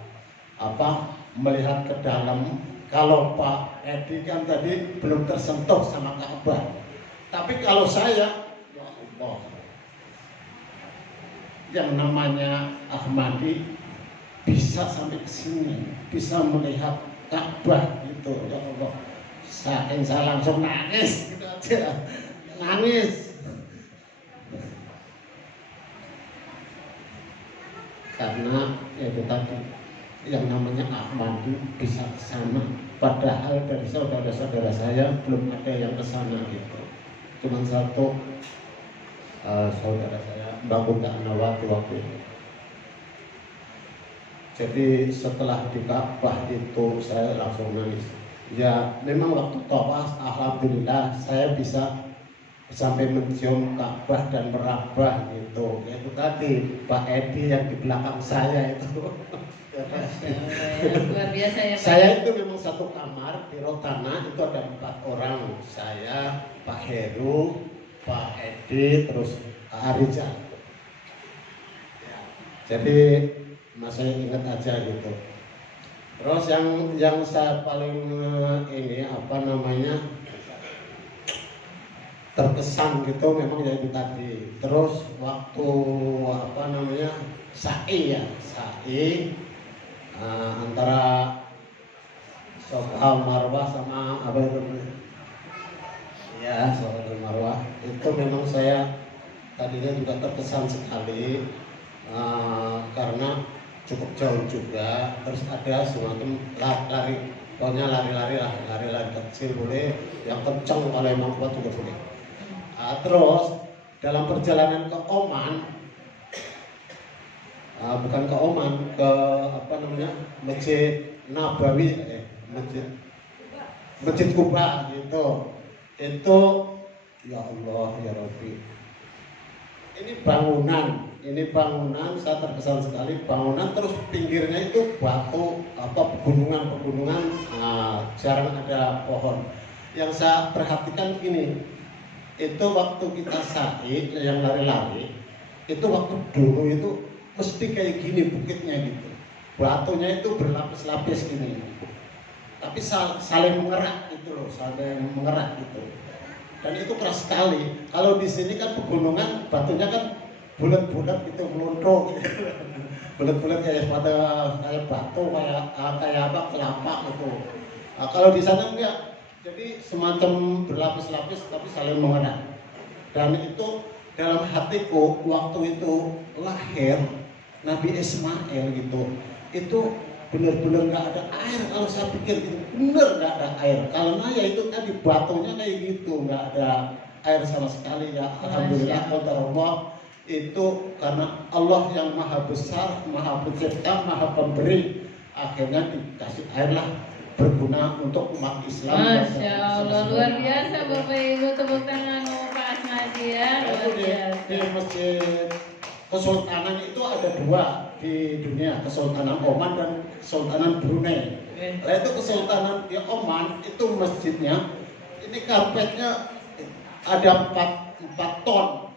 melihat ke dalam, kalau Pak Edi kan tadi belum tersentuh sama Ka'bah, tapi kalau saya, ya Allah, yang namanya Ahmadi bisa sampai ke sini, bisa melihat Ka'bah gitu, ya Allah, saking saya langsung nangis gitu aja, nangis. Karena ya itu tadi, yang namanya Ahmadi bisa ke sana, padahal dari saudara-saudara saya belum ada yang ke sana gitu. Cuma satu saudara saya, Mbak Bunda Anawati waktu itu. Jadi setelah di Ka'bah itu saya langsung nangis. Ya memang waktu tawaf alhamdulillah saya bisa sampai mencium Ka'bah dan meraba gitu. Itu tadi Pak Edi yang di belakang saya itu. Luar biasa ya Pak. Saya itu memang satu kamar di Rotana itu ada 4 orang. Saya, Pak Heru, Pak Edi, terus Pak Arija. Ya, jadi masih ingat aja gitu. Terus yang saya paling terkesan gitu memang ya itu tadi. Terus waktu sa'i antara Safa Marwah sama apa itu ya, Safa Marwah itu memang saya tadinya juga terkesan sekali karena cukup jauh juga. Terus ada semacam lari, pokoknya lari-lari kecil boleh, yang kencang kalau emang kuat juga boleh. Terus dalam perjalanan ke Oman, bukan ke Oman, ke Masjid Nabawi, Masjid Kuba gitu. Itu ya Allah ya Rabbi. Ini bangunan saya terkesan sekali, bangunan terus pinggirnya itu batu pegunungan, jarang ada pohon. Yang saya perhatikan ini, itu waktu kita sa'i yang lari-lari, itu waktu dulu itu mesti kayak gini bukitnya gitu, batunya itu berlapis-lapis gini, tapi saling mengerak gitu loh, gitu. Dan itu keras sekali. Kalau di sini kan pegunungan batunya kan bulat-bulat gitu, melontok gitu. Bulat-bulat kayak batu, kayak kelapa gitu. Kalau di sana enggak, Jadi semacam berlapis-lapis tapi saling mengenal. Dan itu dalam hatiku waktu itu lahir Nabi Ismail gitu, itu benar-benar nggak ada air. Kalau saya pikir gitu, benar nggak ada air. Karena ya itu tadi batunya kayak gitu, nggak ada air sama sekali ya. Alhamdulillah, Allah itu karena Allah yang maha besar, maha pencipta, maha pemberi, akhirnya dikasih air lah, berguna untuk umat Islam. Masya Allah, luar biasa Bapak Ibu, tepuk tangan Pak Asmadi ya, luar biasa. Di masjid Kesultanan itu ada dua di dunia, Kesultanan Oman dan Kesultanan Brunei. Nah itu Kesultanan di Oman itu masjidnya, ini karpetnya ada 4 ton,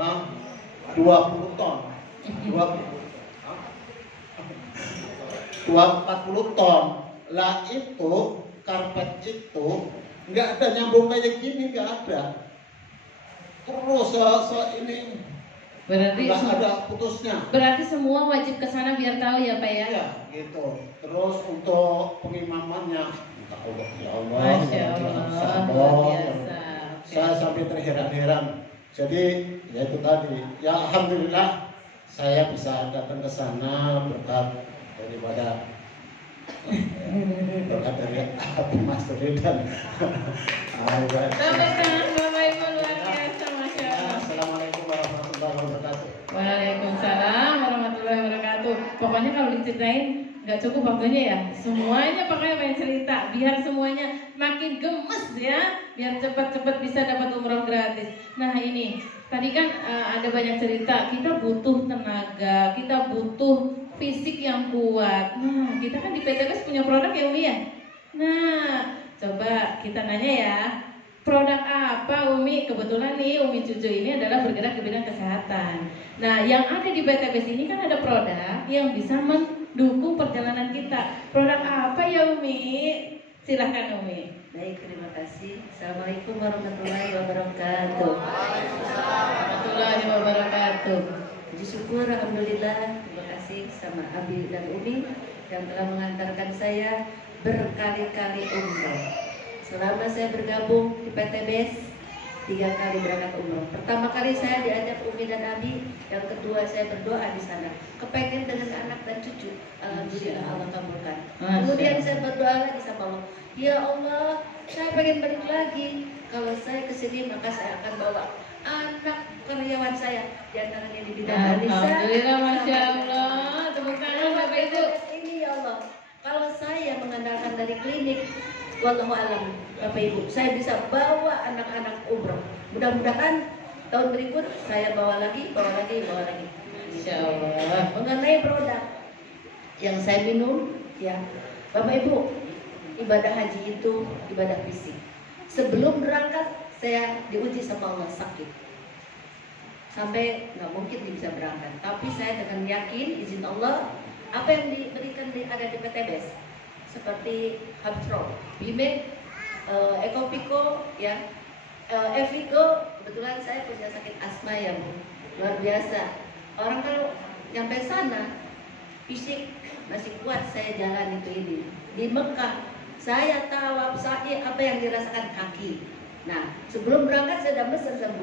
20 ton, 40 ton. Lah itu karpet itu nggak ada nyambung kayak gini, nggak ada. Terus ini berarti nggak ada putusnya. Berarti semua wajib ke sana biar tahu ya Pak ya? Iya, gitu. Terus untuk pengimamannya, ya Allah, Masya Allah, luar biasa. Saya sampai terheran-heran. Jadi ya itu tadi. Ya alhamdulillah saya bisa datang ke sana berkat daripada berkat dari Abi Mas Turi dan Tepuk tangan Bapak Ibu, luar biasa, Masya Allah. Assalamualaikum warahmatullahi wabarakatuh. Waalaikumsalam warahmatullahi wabarakatuh. Pokoknya kalau diceritain nggak cukup waktunya ya. Semuanya pokoknya pengen cerita, biar semuanya makin gemes ya, biar cepat-cepat bisa dapat umroh gratis. Nah ini tadi kan ada banyak cerita. Kita butuh tenaga, kita butuh fisik yang kuat. Nah kita kan di PTBS punya produk ya Umi ya. Nah coba kita nanya ya. Produk apa Umi? Kebetulan nih Umi Cucu ini adalah bergerak di bidang kesehatan. Nah yang ada di PTBS ini kan ada produk yang bisa mendukung perjalanan kita. Produk apa ya Umi? Silahkan Umi. Baik, terima kasih. Assalamualaikum warahmatullahi wabarakatuh. Warahmatullahi wabarakatuh. Puji syukur, alhamdulillah. Terima kasih sama Abi dan Umi yang telah mengantarkan saya berkali-kali umroh. Selama saya bergabung di PTBS 3 kali berangkat umroh. Pertama kali saya diajak Umi dan Abi, yang kedua saya berdoa di sana. Kepengen dengan anak dan cucu. Alhamdulillah Allah kabulkan. Kemudian saya berdoa lagi sama Allah. Ya Allah, saya pengen balik lagi. Kalau saya kesini maka saya akan bawa anak karyawan saya, di antaranya di bidang Anissa. Alhamdulillah, Masya Allah. Tepuk tangan Bapak Ibu. Ini ya Allah, kalau saya mengandalkan dari klinik, wallahu alam, Bapak Ibu, saya bisa bawa anak-anak umroh. Mudah-mudahan tahun berikut saya bawa lagi. Masya Allah. Mengenai produk yang saya minum, ya Bapak Ibu, ibadah haji itu ibadah fisik. Sebelum berangkat saya diuji sama Allah sakit, sampai nggak mungkin bisa berangkat. Tapi saya dengan yakin izin Allah, apa yang diberikan ada di PTBS seperti Habtro, Bime, Ekopiko, ya, Evigo. Kebetulan saya punya sakit asma yang luar biasa. Orang kalau nyampe sana fisik masih kuat, saya jalan ini. Di Mekah saya tawaf sa'i apa yang dirasakan kaki. Nah, sebelum berangkat saya udah mesen sama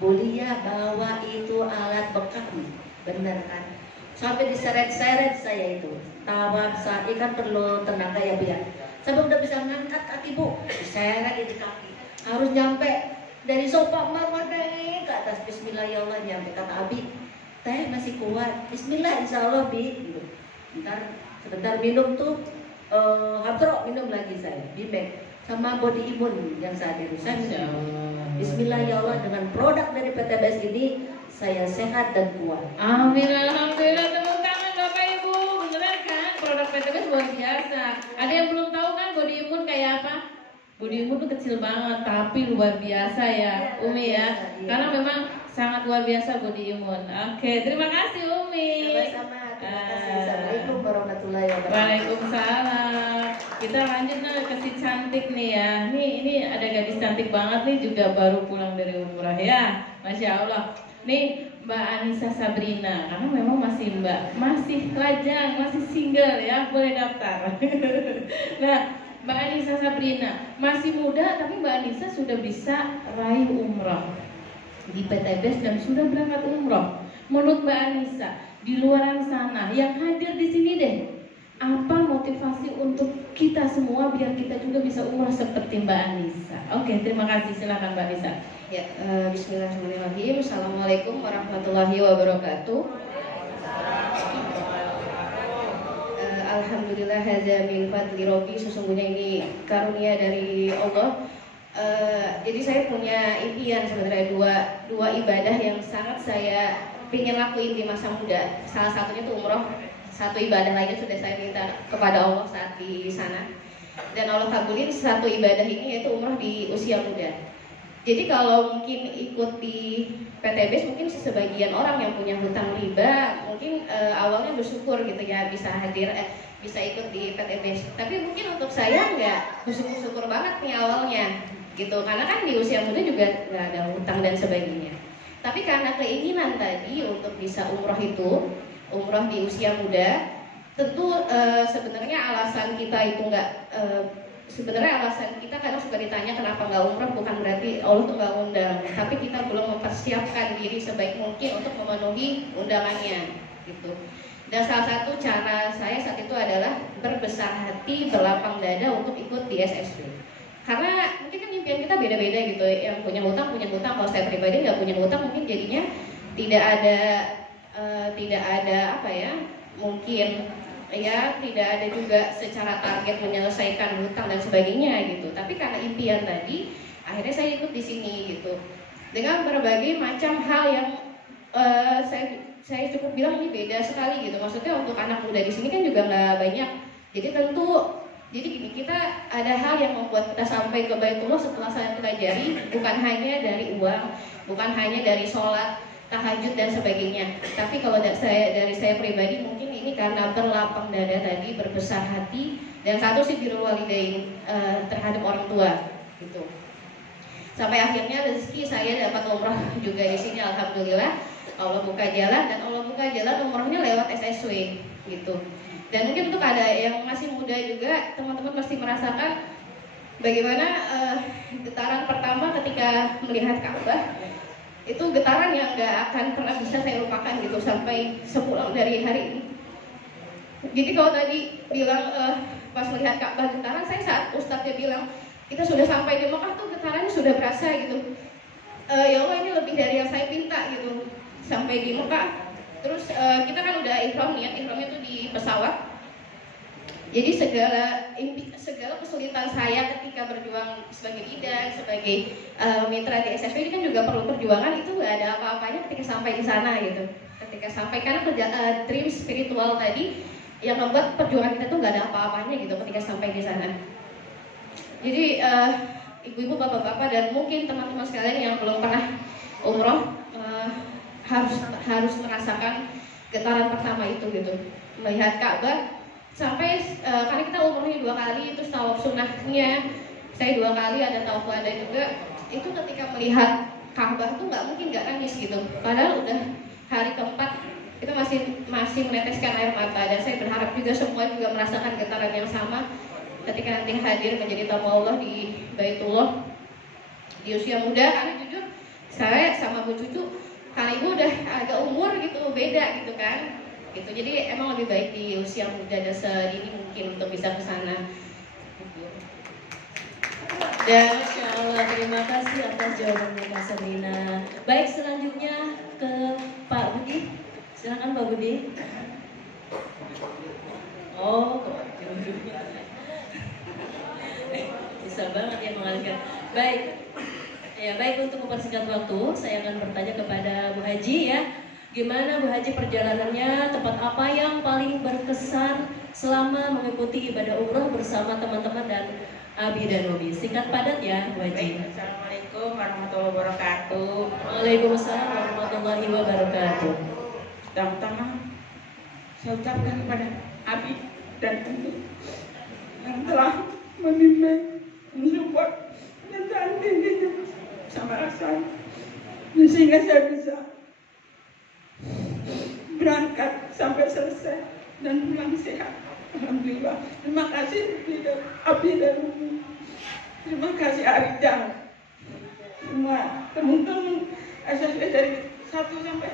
Bulia bawa itu alat bekam, bener kan? Sampai diseret-seret saya itu. Tawaf sa'i kan perlu tenaga ya Bu ya. Sampai udah bisa ngangkat kaki Bu, diseret di kaki. Harus nyampe dari sofa marwah naik ke atas. Bismillah ya Allah, nyampe kata Abi, teh masih kuat. Bismillah insya Allah Bi. Gitu. Sebentar minum tuh, Habtro minum lagi saya, Bimek. Sama body imun yang saat itu saya Bismillah ya Allah, dengan produk dari PTBS ini saya sehat dan kuat. Amin, alhamdulillah. Tepuk tangan Bapak Ibu. Beneran kan produk PTBS luar biasa. Ada yang belum tahu kan body imun kayak apa? Body imun tuh kecil banget tapi luar biasa ya Umi ya. Karena memang sangat luar biasa body imun. Oke, terima kasih Umi. Sama-sama. Terima kasih. Assalamualaikum warahmatullahi wabarakatuh. Waalaikumsalam. Kita lanjut ke si cantik nih ya. Ini ada gadis cantik banget nih, juga baru pulang dari umrah ya. Masya Allah. Nih Mbak Anissa Sabrina, karena memang masih lajang, masih single ya, boleh daftar. Nah Mbak Anissa Sabrina masih muda, tapi Mbak Anissa sudah bisa raih umroh di PTBS dan sudah berangkat umroh. Menurut Mbak Anissa, di luar sana yang hadir di sini deh, apa motivasi untuk kita semua biar kita juga bisa umroh seperti Mbak Anissa? Oke, terima kasih. Silakan Mbak Anissa. Ya, bismillahirrahmanirrahim. Assalamualaikum warahmatullahi wabarakatuh. Alhamdulillah hadza min fadli Rabbi, sesungguhnya ini karunia dari Allah. Jadi saya punya impian sebenarnya dua ibadah yang sangat saya ingin lakuin di masa muda. Salah satunya itu umroh, satu ibadah lainnya sudah saya minta kepada Allah saat di sana. Dan Allah kabulin satu ibadah ini, yaitu umroh di usia muda. Jadi kalau mungkin ikut di PTBS, mungkin sebagian orang yang punya hutang riba mungkin awalnya bersyukur gitu ya bisa hadir, bisa ikut di PTBS. Tapi mungkin untuk saya nggak bersyukur banget nih awalnya gitu, karena kan di usia muda juga nggak ada hutang dan sebagainya. Tapi karena keinginan tadi untuk bisa umroh umroh di usia muda, tentu sebenarnya alasan kita itu nggak sebenarnya alasan kita kadang suka ditanya kenapa nggak umroh, bukan berarti Allah tuh nggak undang, tapi kita belum mempersiapkan diri sebaik mungkin untuk memenuhi undangannya gitu. Dan salah satu cara saya saat itu adalah berbesar hati, berlapang dada untuk ikut di SSB. Karena mungkin kan impian kita beda-beda gitu. Yang punya hutang. Kalau saya pribadi nggak punya hutang, mungkin jadinya tidak ada apa ya, mungkin ya tidak ada juga secara target menyelesaikan hutang dan sebagainya gitu. Tapi karena impian tadi, akhirnya saya ikut di sini gitu. Dengan berbagai macam hal yang saya cukup bilang ini beda sekali gitu. Maksudnya untuk anak muda di sini kan juga nggak banyak. Jadi gini, kita ada hal yang membuat kita sampai ke Baitullah setelah saya pelajari, bukan hanya dari uang, bukan hanya dari sholat, tahajud dan sebagainya. Tapi kalau dari saya pribadi mungkin ini karena berlapang dada tadi, berbesar hati, dan satu sih birrul walidain terhadap orang tua gitu. Sampai akhirnya rezeki saya dapat umroh juga di sini, alhamdulillah. Allah buka jalan, dan Allah buka jalan umrohnya lewat SSW gitu. Dan mungkin untuk ada yang masih muda juga, teman-teman pasti merasakan bagaimana getaran pertama ketika melihat Ka'bah. Itu getaran yang gak akan pernah bisa saya lupakan gitu sampai sepulang dari hari ini. Jadi kalau tadi bilang pas melihat Ka'bah getaran, saya saat Ustadznya bilang kita sudah sampai di Mekah tuh getarannya sudah berasa gitu. Ya Allah, ini lebih dari yang saya minta gitu. Sampai di Mekah, terus kita kan udah ihramnya tuh di pesawat. Jadi segala kesulitan saya ketika berjuang sebagai bidan, sebagai mitra di SSB ini kan juga perlu perjuangan, itu nggak ada apa-apanya ketika sampai di sana gitu. Ketika sampai, karena dream spiritual tadi yang membuat perjuangan kita tuh nggak ada apa-apanya gitu ketika sampai di sana. Jadi ibu-ibu, bapak-bapak, dan mungkin teman-teman sekalian yang belum pernah umroh harus merasakan getaran pertama itu gitu, melihat Ka'bah. Sampai karena kita umrohnya 2 kali, terus tawaf sunnahnya saya 2 kali, ada tawaf wada juga. Itu ketika melihat Ka'bah tuh nggak mungkin nggak nangis gitu. Padahal udah hari keempat kita masih meneteskan air mata. Dan saya berharap juga semua juga merasakan getaran yang sama ketika nanti hadir menjadi tamu Allah di Baitullah di usia muda. Karena jujur saya sama Bu Cucu, karena ibu udah agak umur gitu, beda gitu kan. Gitu. Jadi emang lebih baik di usia muda dan sedini mungkin untuk bisa ke sana. Dan Masya Allah, terima kasih atas jawabannya Kak Sabrina. Baik, selanjutnya ke Pak Budi. Silakan Pak Budi. Oh, bisa banget ya mengalihkan. Baik. Ya, baik, untuk mempersingkat waktu, saya akan bertanya kepada Bu Haji ya. Gimana Bu Haji perjalanannya, tempat apa yang paling berkesan selama mengikuti ibadah umroh bersama teman-teman dan Abi dan Robi? Singkat padat ya Bu Haji. Assalamualaikum warahmatullahi wabarakatuh. Waalaikumsalam warahmatullahi wabarakatuh. Pertama-tama saya ucapkan kepada Abi dan Umi yang telah membimbing, mensupport, dan dampingi sama saya, sehingga saya bisa berangkat sampai selesai dan pulang sehat. Alhamdulillah. Terima kasih Abi dan Umi. Terima kasih Arijal. Semua teman-teman SSB dari 1 sampai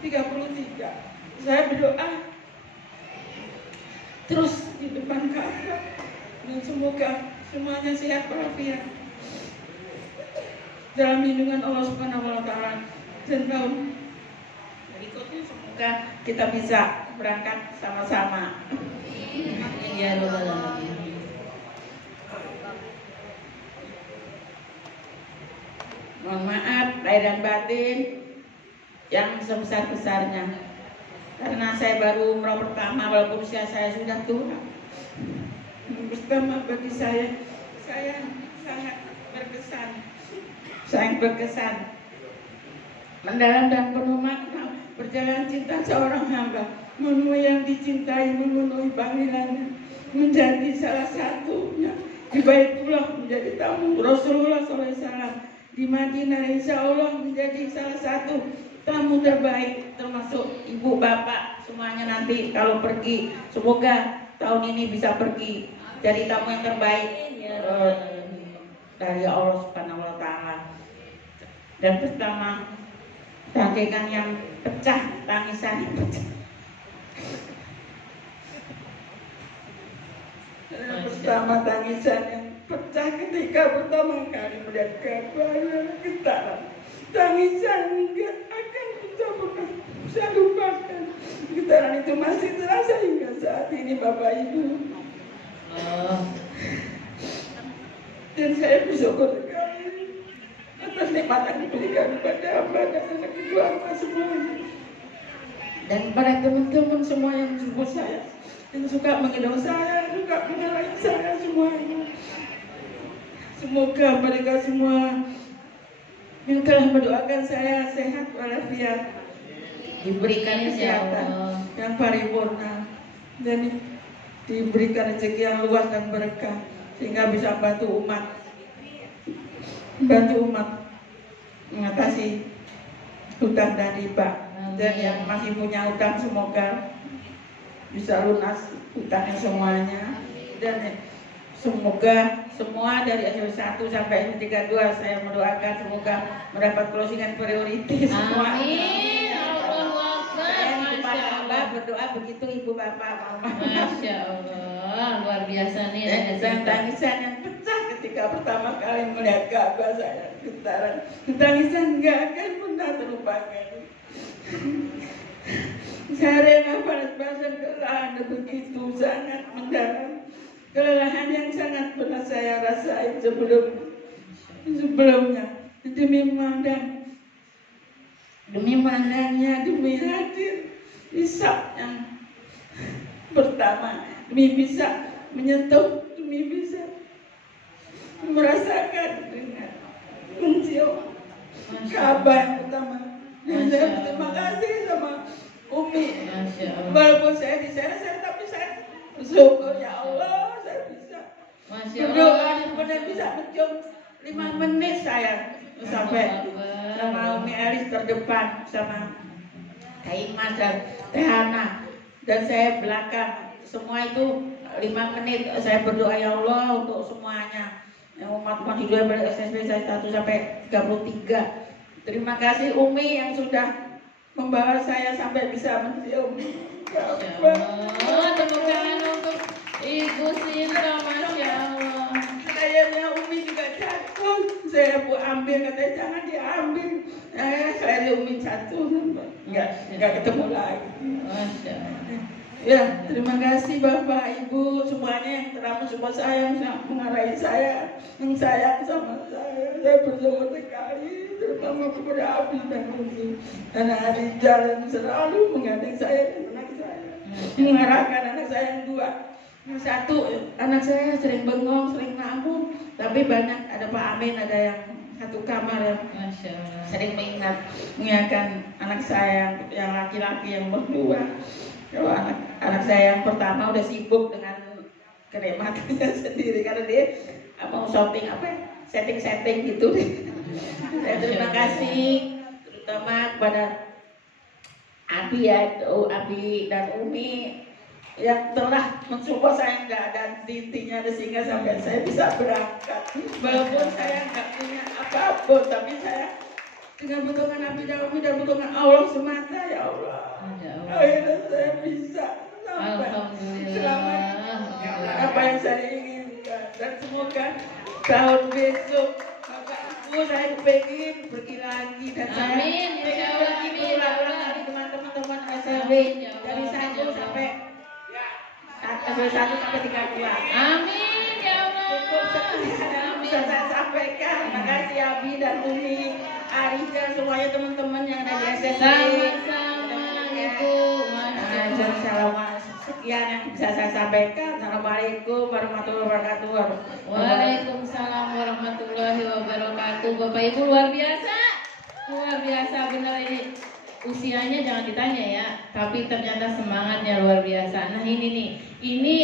33. Saya berdoa terus di depan Ka'bah dan semoga semuanya sehat walafiat dalam lindungan Allah Subhanahu wa taala. Dan tahun berikutnya semoga kita bisa berangkat sama-sama. Ya Rabbal Alamin. Mohon maaf lahir dan batin yang sebesar-besarnya, karena saya baru umrah pertama walaupun usia saya sudah tua. Pertama bagi saya sangat berkesan, mendalam dan penuh makna perjalanan cinta seorang hamba memenuhi yang dicintai, memenuhi panggilannya, menjadi salah satunya di Baitullah, menjadi tamu Rasulullah SAW. Di Madinah insya Allah menjadi salah satu tamu terbaik, termasuk ibu bapak semuanya nanti kalau pergi. Semoga tahun ini bisa pergi jadi tamu yang terbaik dari Allah Subhanahu wa taala. Dan pertama bagaikan yang pecah, tangisan yang pecah. Pertama tangisan yang pecah ketika pertama kali melihat Ka'bah yang getaran. Tangisan enggak akan bisa pernah saya lupakan. Getaran itu masih terasa hingga saat ini Bapak Ibu. Dan saya bersyukur sekali atas nikmat yang diberikan kepada hamba dan anak ibu hamba semuanya. Dan pada teman-teman semua yang support saya, yang suka menggendong saya, suka mengenalai saya semuanya. Semoga mereka semua yang telah mendoakan saya sehat walafiat, diberikan kesehatan yang paripurna, dan diberikan rezeki yang luas dan berkah sehingga bisa bantu umat mengatasi hutang dan riba. Dan yang masih punya hutang semoga bisa lunas hutangnya semuanya. Dan semoga semua dari SW1 sampai SW32 saya mendoakan semoga mendapat closingan priority semua. Amin. Saya kepada Allah berdoa begitu ibu bapak mama. Masya Allah, luar biasa nih. Dan tangisan yang pecah ketika pertama kali melihat Ka'bah saya getaran. Tangisan nggak akan pernah terlupakan. Saya rela panas-panasan kelelahan begitu sangat mendalam. Kelelahan yang sangat pernah saya rasain sebelumnya demi mandangnya, demi hadir hisab yang pertama, demi bisa menyentuh, demi bisa merasakan dengan mencium Ka'bah yang pertama. Dan saya berterima kasih sama Umi. Walaupun saya di sana, tapi saya bersyukur ya Allah saya bisa berdoa dan benar bisa mencium 5 menit saya sampai sama Umi Elis terdepan sama Kaimas dan Tehana, dan saya belakang semua itu 5 menit saya berdoa ya Allah untuk semuanya yang umat-umat hidup dari SSB saya 1 sampai 33. Terima kasih Umi yang sudah membawa saya sampai bisa mencium Ka'bah. Tepuk tangan untuk Ibu Sinta, Masya Allah. Kayaknya Umi juga jatuh. Saya ambil, katanya jangan diambil. Saya Umi jatuh, nggak ketemu lagi. Masya Allah. Ya, terima kasih Bapak, Ibu, semuanya yang telah mensupport saya, yang mengarahi saya, yang sayang sama saya. Saya bersyukur sekali, terutama kepada Abi dan Umi dan Arijal yang selalu menggandeng saya dan anak saya, mengarahkan anak saya yang 2. Yang 1, anak saya sering bengong, sering ngambung, tapi banyak ada Pak Amin, ada yang 1 kamar yang sering mengingatkan anak saya yang laki-laki yang berdua. Kalau anak saya yang pertama udah sibuk dengan kenikmatannya sendiri karena dia mau shopping setting gitu. Saya terima kasih terutama kepada Abi dan Umi yang telah mensupport saya, nggak ada intinya sehingga sampai saya bisa berangkat. Walaupun saya nggak punya apapun, tapi saya dengan butuhan Nabi dan butuhan Allah semata, ya Allah. Akhirnya saya bisa sampai selamat apa yang saya inginkan, dan semoga tahun besok Bapak Ibu saya pengen pergi lagi, dan saya Amin, insya Allah, pergi amin, ya Allah. lagi dengan teman-teman SLB dari 1 sampai SLB 1 sampai 32. Amin, ya Allah. Cukup sekian yang bisa saya sampaikan. Terima kasih Abi dan Umi, Arija, semuanya teman-teman yang ada di SLB. Sama-sama, Ibu. Sekian yang bisa saya sampaikan. Assalamualaikum warahmatullahi wabarakatuh. Waalaikumsalam warahmatullahi wabarakatuh. Bapak Ibu luar biasa benar ini. Usianya jangan ditanya ya, tapi ternyata semangatnya luar biasa. Nah ini nih, ini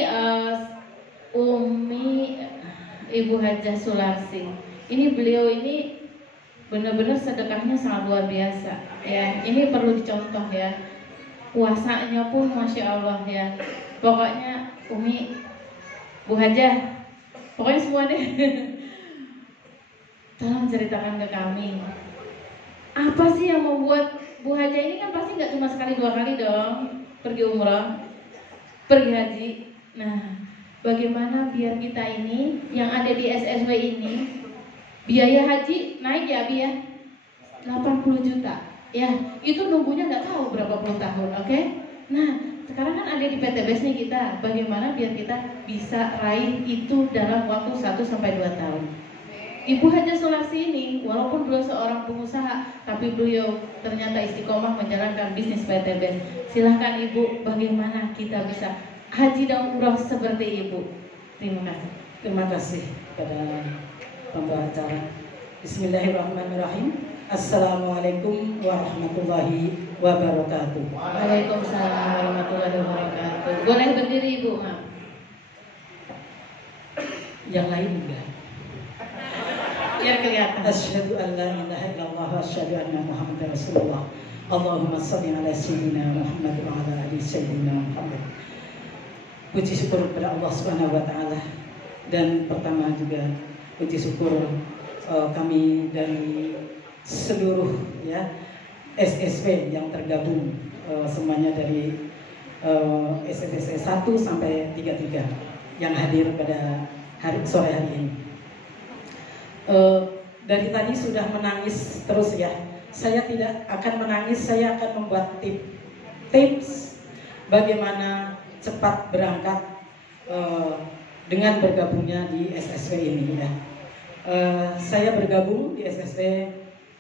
Umi Ibu Hajah Sularsi. Ini beliau ini benar-benar sedekahnya sangat luar biasa. Ya, ini perlu dicontoh ya. Puasanya pun Masya Allah ya. Pokoknya Umi, Bu Hajah, pokoknya semua deh. Tolong ceritakan ke kami, apa sih yang membuat Bu Hajah ini kan pasti nggak cuma sekali 2 kali dong pergi umroh, pergi haji. Nah, bagaimana biar kita ini yang ada di SSW ini biaya haji naik ya Bi ya, 80 juta. Ya, itu nunggunya nggak tahu berapa puluh tahun, oke? Nah, sekarang kan ada di PTBS nih kita, bagaimana biar kita bisa raih itu dalam waktu 1-2 tahun. Ibu Hajah Sularsi ini, walaupun beliau seorang pengusaha, tapi beliau ternyata istiqomah menjalankan bisnis PTBS. Silahkan Ibu, bagaimana kita bisa haji dan umroh seperti Ibu? Terima kasih. Terima kasih kepada pembawa acara. Bismillahirrahmanirrahim. Assalamualaikum warahmatullahi wabarakatuh. Waalaikumsalam warahmatullahi wabarakatuh. Boleh berdiri Ibu, maaf. Yang lain enggak. Biar kelihatan. Asyhadu an la ilaha illallah wa asyhadu anna Muhammadar Rasulullah. Allahumma shalli ala sayyidina Muhammad wa ala ali sayyidina Muhammad. Puji syukur kepada Allah Subhanahu wa taala, dan pertama juga puji syukur kami dari seluruh ya SSW yang tergabung, semuanya dari SSW 1 sampai 33 yang hadir pada sore hari ini. Dari tadi sudah menangis terus ya. Saya tidak akan menangis, saya akan membuat tips bagaimana cepat berangkat dengan bergabungnya di SSW ini ya. Saya bergabung di SSW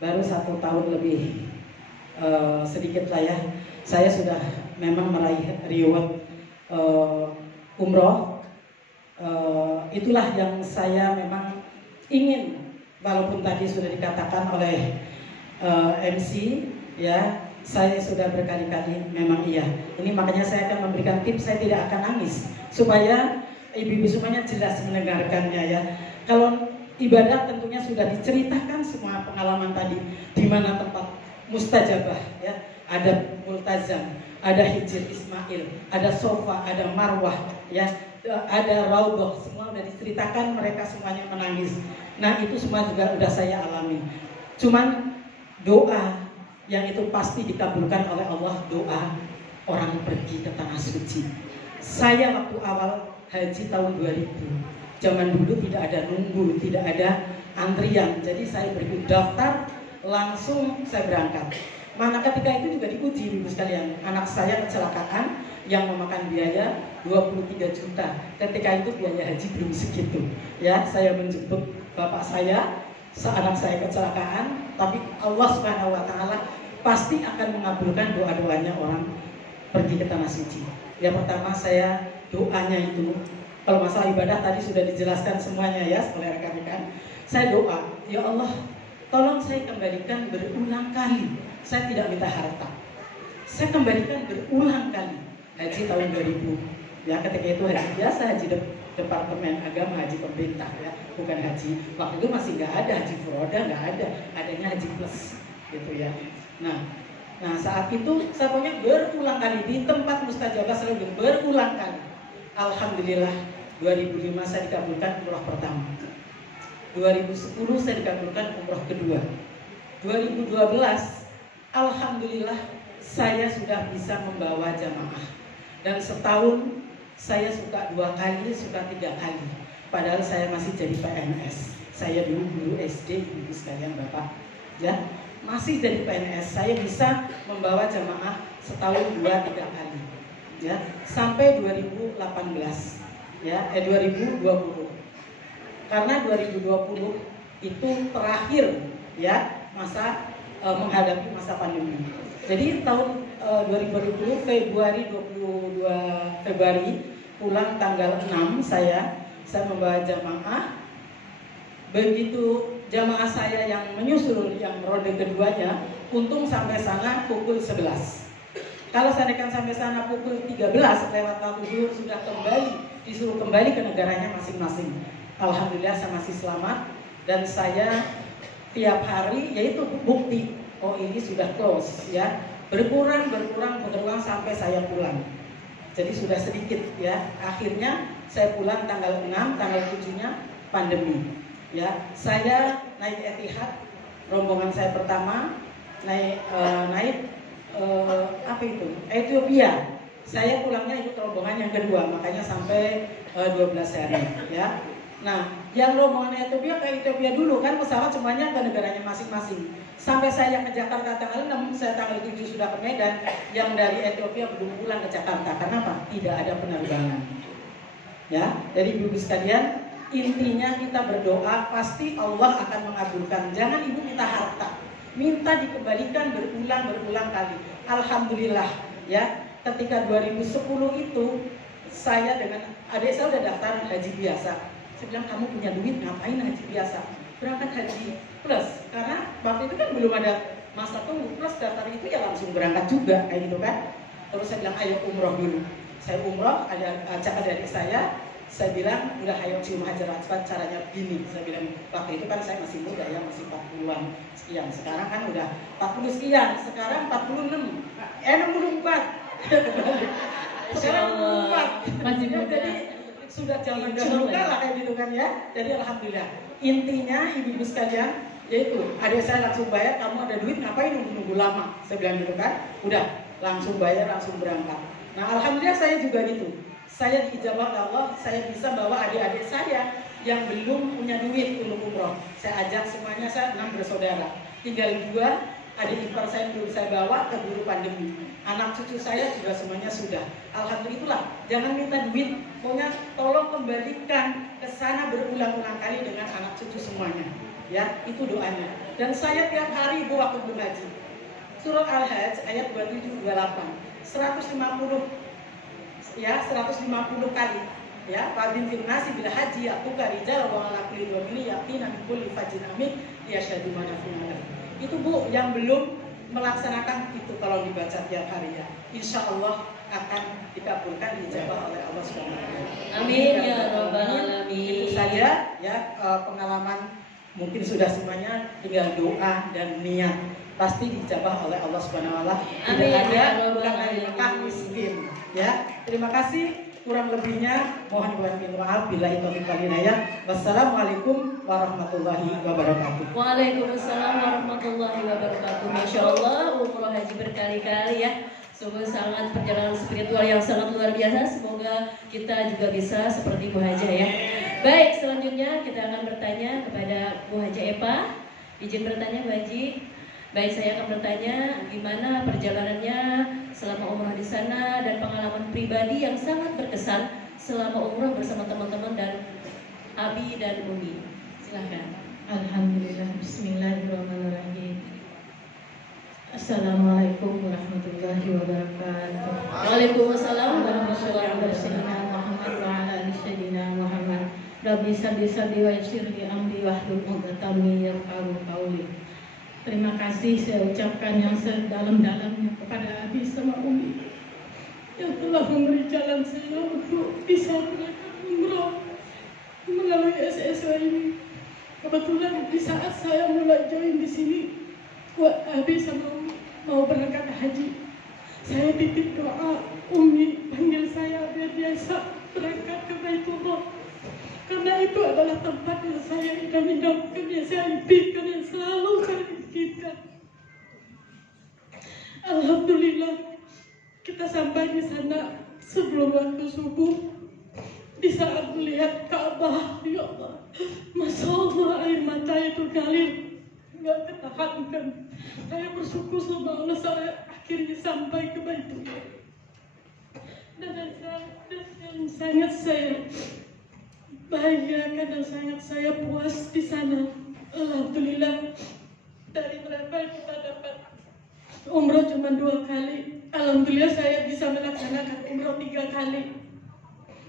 baru 1 tahun lebih sedikit lah ya. Saya sudah memang meraih reward umroh. Itulah yang saya memang ingin, walaupun tadi sudah dikatakan oleh MC ya, saya sudah berkali-kali memang iya. Ini makanya saya akan memberikan tips, saya tidak akan nangis supaya ibu-ibu semuanya jelas mendengarkannya ya. Kalau ibadah tentunya sudah diceritakan semua pengalaman tadi, di mana tempat mustajabah ya, ada multazam, ada hijr Ismail, ada sofa, ada marwah ya, ada raudhah, semua sudah diceritakan, mereka semuanya menangis. Nah itu semua juga sudah saya alami. Cuman doa yang itu pasti dikabulkan oleh Allah, doa orang pergi ke tanah suci. Saya waktu awal haji tahun 2000, zaman dulu tidak ada nunggu, tidak ada antrian. Jadi saya berikut daftar, langsung saya berangkat. Mana ketika itu juga diuji ibu sekalian. Anak saya kecelakaan yang memakan biaya 23 juta. Ketika itu biaya haji belum segitu. Ya, saya menjemput bapak saya, anak saya kecelakaan, tapi Allah Subhanahu wa taala pasti akan mengabulkan doa-doanya orang pergi ke tanah suci. Yang pertama saya doanya itu, kalau masalah ibadah tadi sudah dijelaskan semuanya ya oleh rekan-rekan. Saya doa, ya Allah, tolong saya kembalikan berulang kali. Saya tidak minta harta. Saya kembalikan berulang kali. Haji tahun 2000. Ya, ketika itu haji biasa, haji Departemen Agama, haji pemerintah ya, bukan haji. Waktu itu masih nggak ada haji furoda, nggak ada, adanya haji plus gitu ya. Nah, Nah saat itu saya pokoknya berulang kali di tempat mustajabah selalu berulang kali. Alhamdulillah 2005 saya dikabulkan umroh pertama, 2010 saya dikabulkan umroh kedua, 2012 alhamdulillah saya sudah bisa membawa jamaah, dan setahun saya suka 2 kali, suka 3 kali. Padahal saya masih jadi PNS. Saya dulu guru SD, ibu sekalian bapak, ya masih jadi PNS. Saya bisa membawa jamaah setahun 2-3 kali, ya sampai 2018, ya 2020. Karena 2020 itu terakhir, ya masa menghadapi masa pandemi. Jadi tahun 2020 Februari 22 Februari pulang tanggal 6 saya membawa jamaah. Begitu jamaah saya yang menyusul yang ronde keduanya, untung sampai sana pukul 11. Kalau seandainya sampai sana pukul 13 lewat waktu zuhur sudah disuruh kembali ke negaranya masing-masing. Alhamdulillah saya masih selamat, dan saya tiap hari yaitu bukti oh ini sudah close, ya berkurang sampai saya pulang. Jadi sudah sedikit, ya akhirnya saya pulang tanggal 6, tanggal 7-nya pandemi. Ya, saya naik Etihad, rombongan saya pertama naik Ethiopia. Saya pulangnya ikut rombongan yang kedua, makanya sampai 12 hari. Ya, nah yang rombongan Ethiopia ke Ethiopia dulu kan pesawat semuanya ke negaranya masing-masing. Sampai saya ke Jakarta tanggal 6, saya tanggal 7 sudah ke Medan. Yang dari Ethiopia belum pulang ke Jakarta. Kenapa? Tidak ada penerbangan. Ya, jadi ibu sekalian, intinya kita berdoa, pasti Allah akan mengabulkan. Jangan ibu minta harta, minta dikembalikan berulang kali. Alhamdulillah, ya ketika 2010 itu saya dengan adik saya udah daftar haji biasa. Saya bilang, kamu punya duit ngapain haji biasa? Berangkat haji plus, karena waktu itu kan belum ada masa tunggu, plus daftar itu ya langsung berangkat juga kayak gitu kan. Terus saya bilang, ayo umroh dulu. Saya umroh, ada adik saya bilang, udah ayo cium hajar aswad, caranya begini. Saya bilang, waktu itu kan saya masih muda ya, masih 40-an sekian. Sekarang kan udah 40 sekian, sekarang 46, 64. Sekarang 64. Masih muda. Jadi sudah zaman dahulu lah kayak gitu kan ya. Jadi alhamdulillah. Intinya ibu-ibu sekalian, yaitu adik saya langsung bayar, kamu ada duit ngapain nunggu lama? Saya bilang gitu kan. Udah langsung bayar, langsung berangkat. Nah alhamdulillah saya juga gitu. Saya diijabah Allah, saya bisa bawa adik-adik saya yang belum punya duit untuk umroh. Saya ajak semuanya, saya 6 bersaudara. Tinggal 2 adik ipar saya belum saya bawa, keburu pandemi. Anak cucu saya juga semuanya sudah. Alhamdulillah, jangan minta duit. Pokoknya tolong kembalikan ke sana berulang-ulang kali dengan anak cucu semuanya. Ya, itu doanya. Dan saya tiap hari ibu waktu berhaji. Surah Al-Hajj ayat 27-28. 150 kali, ya fadin firnasi bila haji atuka rijal wa ala kulli dhamiri yaqinan min kulli fajin amin yashhadu manafi'an. Itu Bu yang belum melaksanakan itu, kalau dibaca tiap hari ya, insya Allah akan dikabulkan, dijabah oleh Allah SWT. Amin ya rabbal alamin. Itu saja ya pengalaman, mungkin sudah semuanya, tinggal doa dan niat, pasti dijabah oleh Allah SWT. Tidak ada bukan nikah miskin. Ya, terima kasih. Kurang lebihnya mohon maaf. Billahi taufiq wal hidayah. Wassalamualaikum warahmatullahi wabarakatuh. Waalaikumsalam warahmatullahi wabarakatuh. Masya Allah, umroh haji berkali-kali ya. Sungguh sangat perjalanan spiritual yang sangat luar biasa. Semoga kita juga bisa seperti Bu Haja ya. Baik, selanjutnya kita akan bertanya kepada Bu Haja Epa. Izin bertanya Bu Haji. Baik, saya akan bertanya gimana perjalanannya selama umrah di sana dan pengalaman pribadi yang sangat berkesan selama umrah bersama teman-teman dan Abi dan Umi. Silahkan. Alhamdulillah, bismillahirrahmanirrahim. Assalamualaikum warahmatullahi wabarakatuh. Waalaikumsalam warahmatullahi wabarakatuh. Muhammad wa ala ali sayyidina Muhammad. Rabbi sabbi wa yassirli amri wahlul 'uqdatam min yafqahu qawli. Terima kasih saya ucapkan yang sedalam-dalamnya kepada Abi sama Umi yang telah memberi jalan saya untuk bisa umroh melalui SSW ini. Kebetulan di saat saya mulai join di sini, Abi sama Umi mau berangkat haji. Saya titip doa, Umi panggil saya biar biasa berangkat ke Baitullah. Karena itu adalah tempat yang saya idam-idamkan, yang saya impikan, yang selalu saya inginkan. Alhamdulillah, kita sampai di sana sebelum waktu subuh. Di saat melihat Ka'bah, ya Allah, Masya Allah, air mata itu ngalir, nggak ketahankan. Saya bersyukur sama Allah, saya akhirnya sampai ke Baitullah. Dan yang sangat saya bahagiakan dan sangat saya puas di sana. Alhamdulillah, dari berapa kita dapat umroh cuma 2 kali. Alhamdulillah saya bisa melaksanakan umroh 3 kali.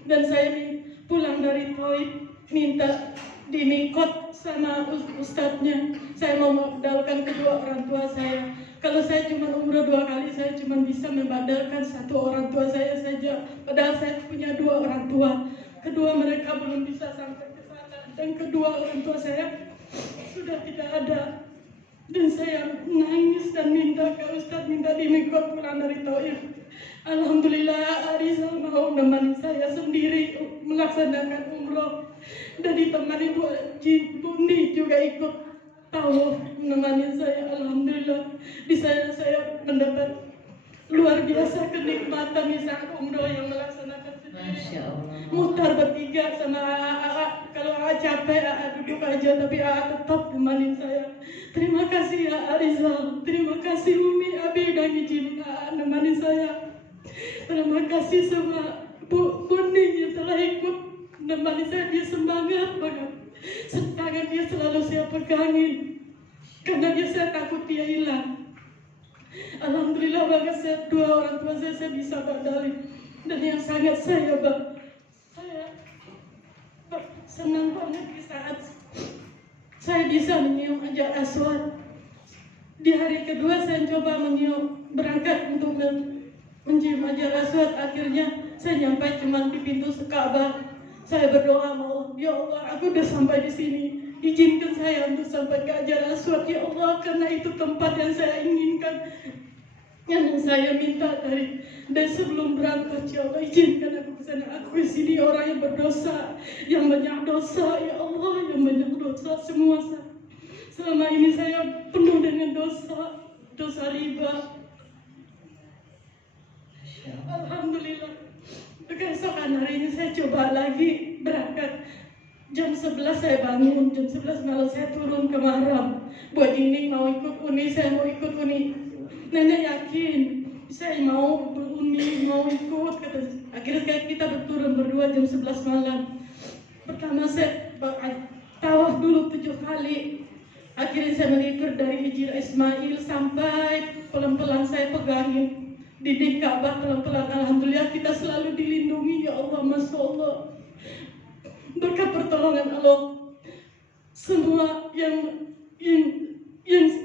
Dan saya pulang dari Taif minta di mikot sama ustadznya. Saya mau membadalkan kedua orang tua saya. Kalau saya cuma umroh 2 kali, saya cuma bisa membadalkan 1 orang tua saya saja. Padahal saya punya 2 orang tua. Kedua mereka belum bisa sampai ke sana. Dan kedua orang tua saya sudah tidak ada. Dan saya nangis dan minta ke ustadz, minta di mikot pulang dari Taif. Alhamdulillah Arizal mau menemani saya sendiri melaksanakan umroh. Dan ditemani Bu Haji Bundi juga ikut tawaf menemani saya. Alhamdulillah di sana saya mendapat luar biasa kenikmatan di saat umroh yang melaksanakan sendiri. Mutar bertiga sama AA. Kalau AA capek, AA duduk aja, tapi AA tetap menemani saya. Terima kasih AA Rizal, terima kasih Umi, Abi dan izin AA menemani saya. Terima kasih sama Bu Buning yang telah ikut menemani saya. Dia semangat banget. Tangan dia selalu saya pegangin karena dia saya takut dia hilang. Alhamdulillah banget saya 2 orang tua saya bisa badalin. Dan yang sangat saya senang banget di saat saya bisa menyium Hajar Aswad. Di hari kedua saya coba berangkat untuk mencium Hajar Aswad. Akhirnya saya nyampe cuma di pintu Ka'bah. Saya berdoa, ya Allah, aku udah sampai di sini. Izinkan saya untuk sampai ke Hajar Aswad, ya Allah, karena itu tempat yang saya inginkan, yang saya minta dari sebelum berangkat. Ya Allah, izinkan aku ke sana. Aku di sini orang yang berdosa, yang banyak dosa, ya Allah, yang banyak dosa semua. Selama ini saya penuh dengan dosa riba. Alhamdulillah. Keesokan hari ini saya coba lagi berangkat. Jam 11 saya bangun, jam 11 malam saya turun ke Mahram. Buat ini mau ikut Uni, saya mau ikut Uni. Nenek yakin saya mau beruni, mau ikut. Akhirnya kita berturun berdua jam 11 malam. Pertama saya tawaf dulu 7 kali. Akhirnya saya melipir dari Hijir Ismail sampai pelan-pelan saya pegangin dinding Ka'bah pelan-pelan. Alhamdulillah kita selalu dilindungi, ya Allah, Masya Allah. Berkat pertolongan Allah, semua yang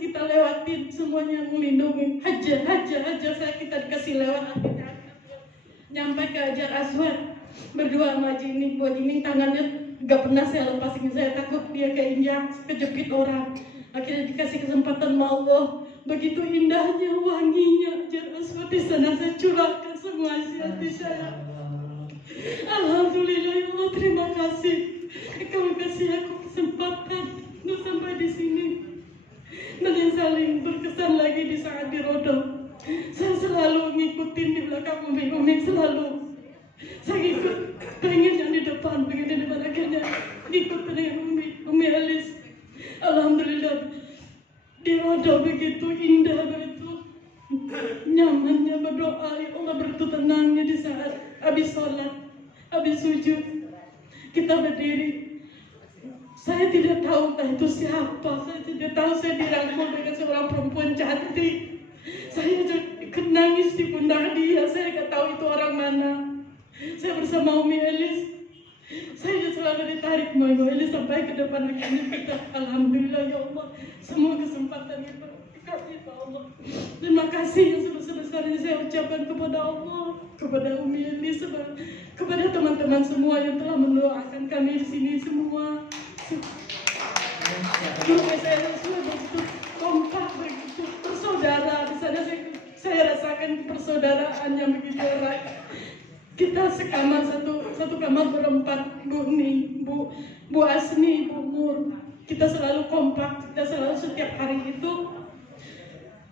kita lewatin semuanya melindungi. Haja saya kita dikasih lewat. Nyampe ke Hajar Aswad berdua sama Haji ini. Buat ini tangannya gak pernah saya lepasin, saya takut dia keinjak, kejepit orang. Akhirnya dikasih kesempatan sama Allah. Begitu indahnya, wanginya Hajar Aswad di sana, saya curahkan semua isi hati saya. Alhamdulillah, ya Allah, terima kasih. Kau kasih aku kesempatan untuk sampai di sini. Dan yang saling berkesan lagi di saat di Rodo, saya selalu ngikutin di belakang Umi selalu. Saya ikut, pengen yang di depan, akhirnya ikut dengan Umi Alis. Alhamdulillah di Rodo begitu indah, begitu nyamannya berdoa, ya Allah, begitu tenangnya di saat habis sholat, habis sujud kita berdiri. Saya tidak tahu entah itu siapa, saya tidak tahu, saya dirangkul dengan seorang perempuan cantik. Saya ikut nangis di pundak dia, saya tidak tahu itu orang mana. Saya bersama Umi Elis, saya selalu ditarik Umi Elis sampai ke depan. Akhirnya kita, alhamdulillah, ya Allah, semua kesempatan itu dikasih Allah. Terima kasih yang sebesar-besarnya saya ucapkan kepada Allah, kepada Umi Elis, kepada teman-teman semua yang telah mendoakan kami di sini semua. Keluarga saya semua begitu kompak, begitu bersaudara. Di sana persaudaraan yang begitu erat. Kita sekamar, satu kamar berempat, Bu Ning, Bu Asni, Bu Nur. Kita selalu kompak, kita selalu setiap hari itu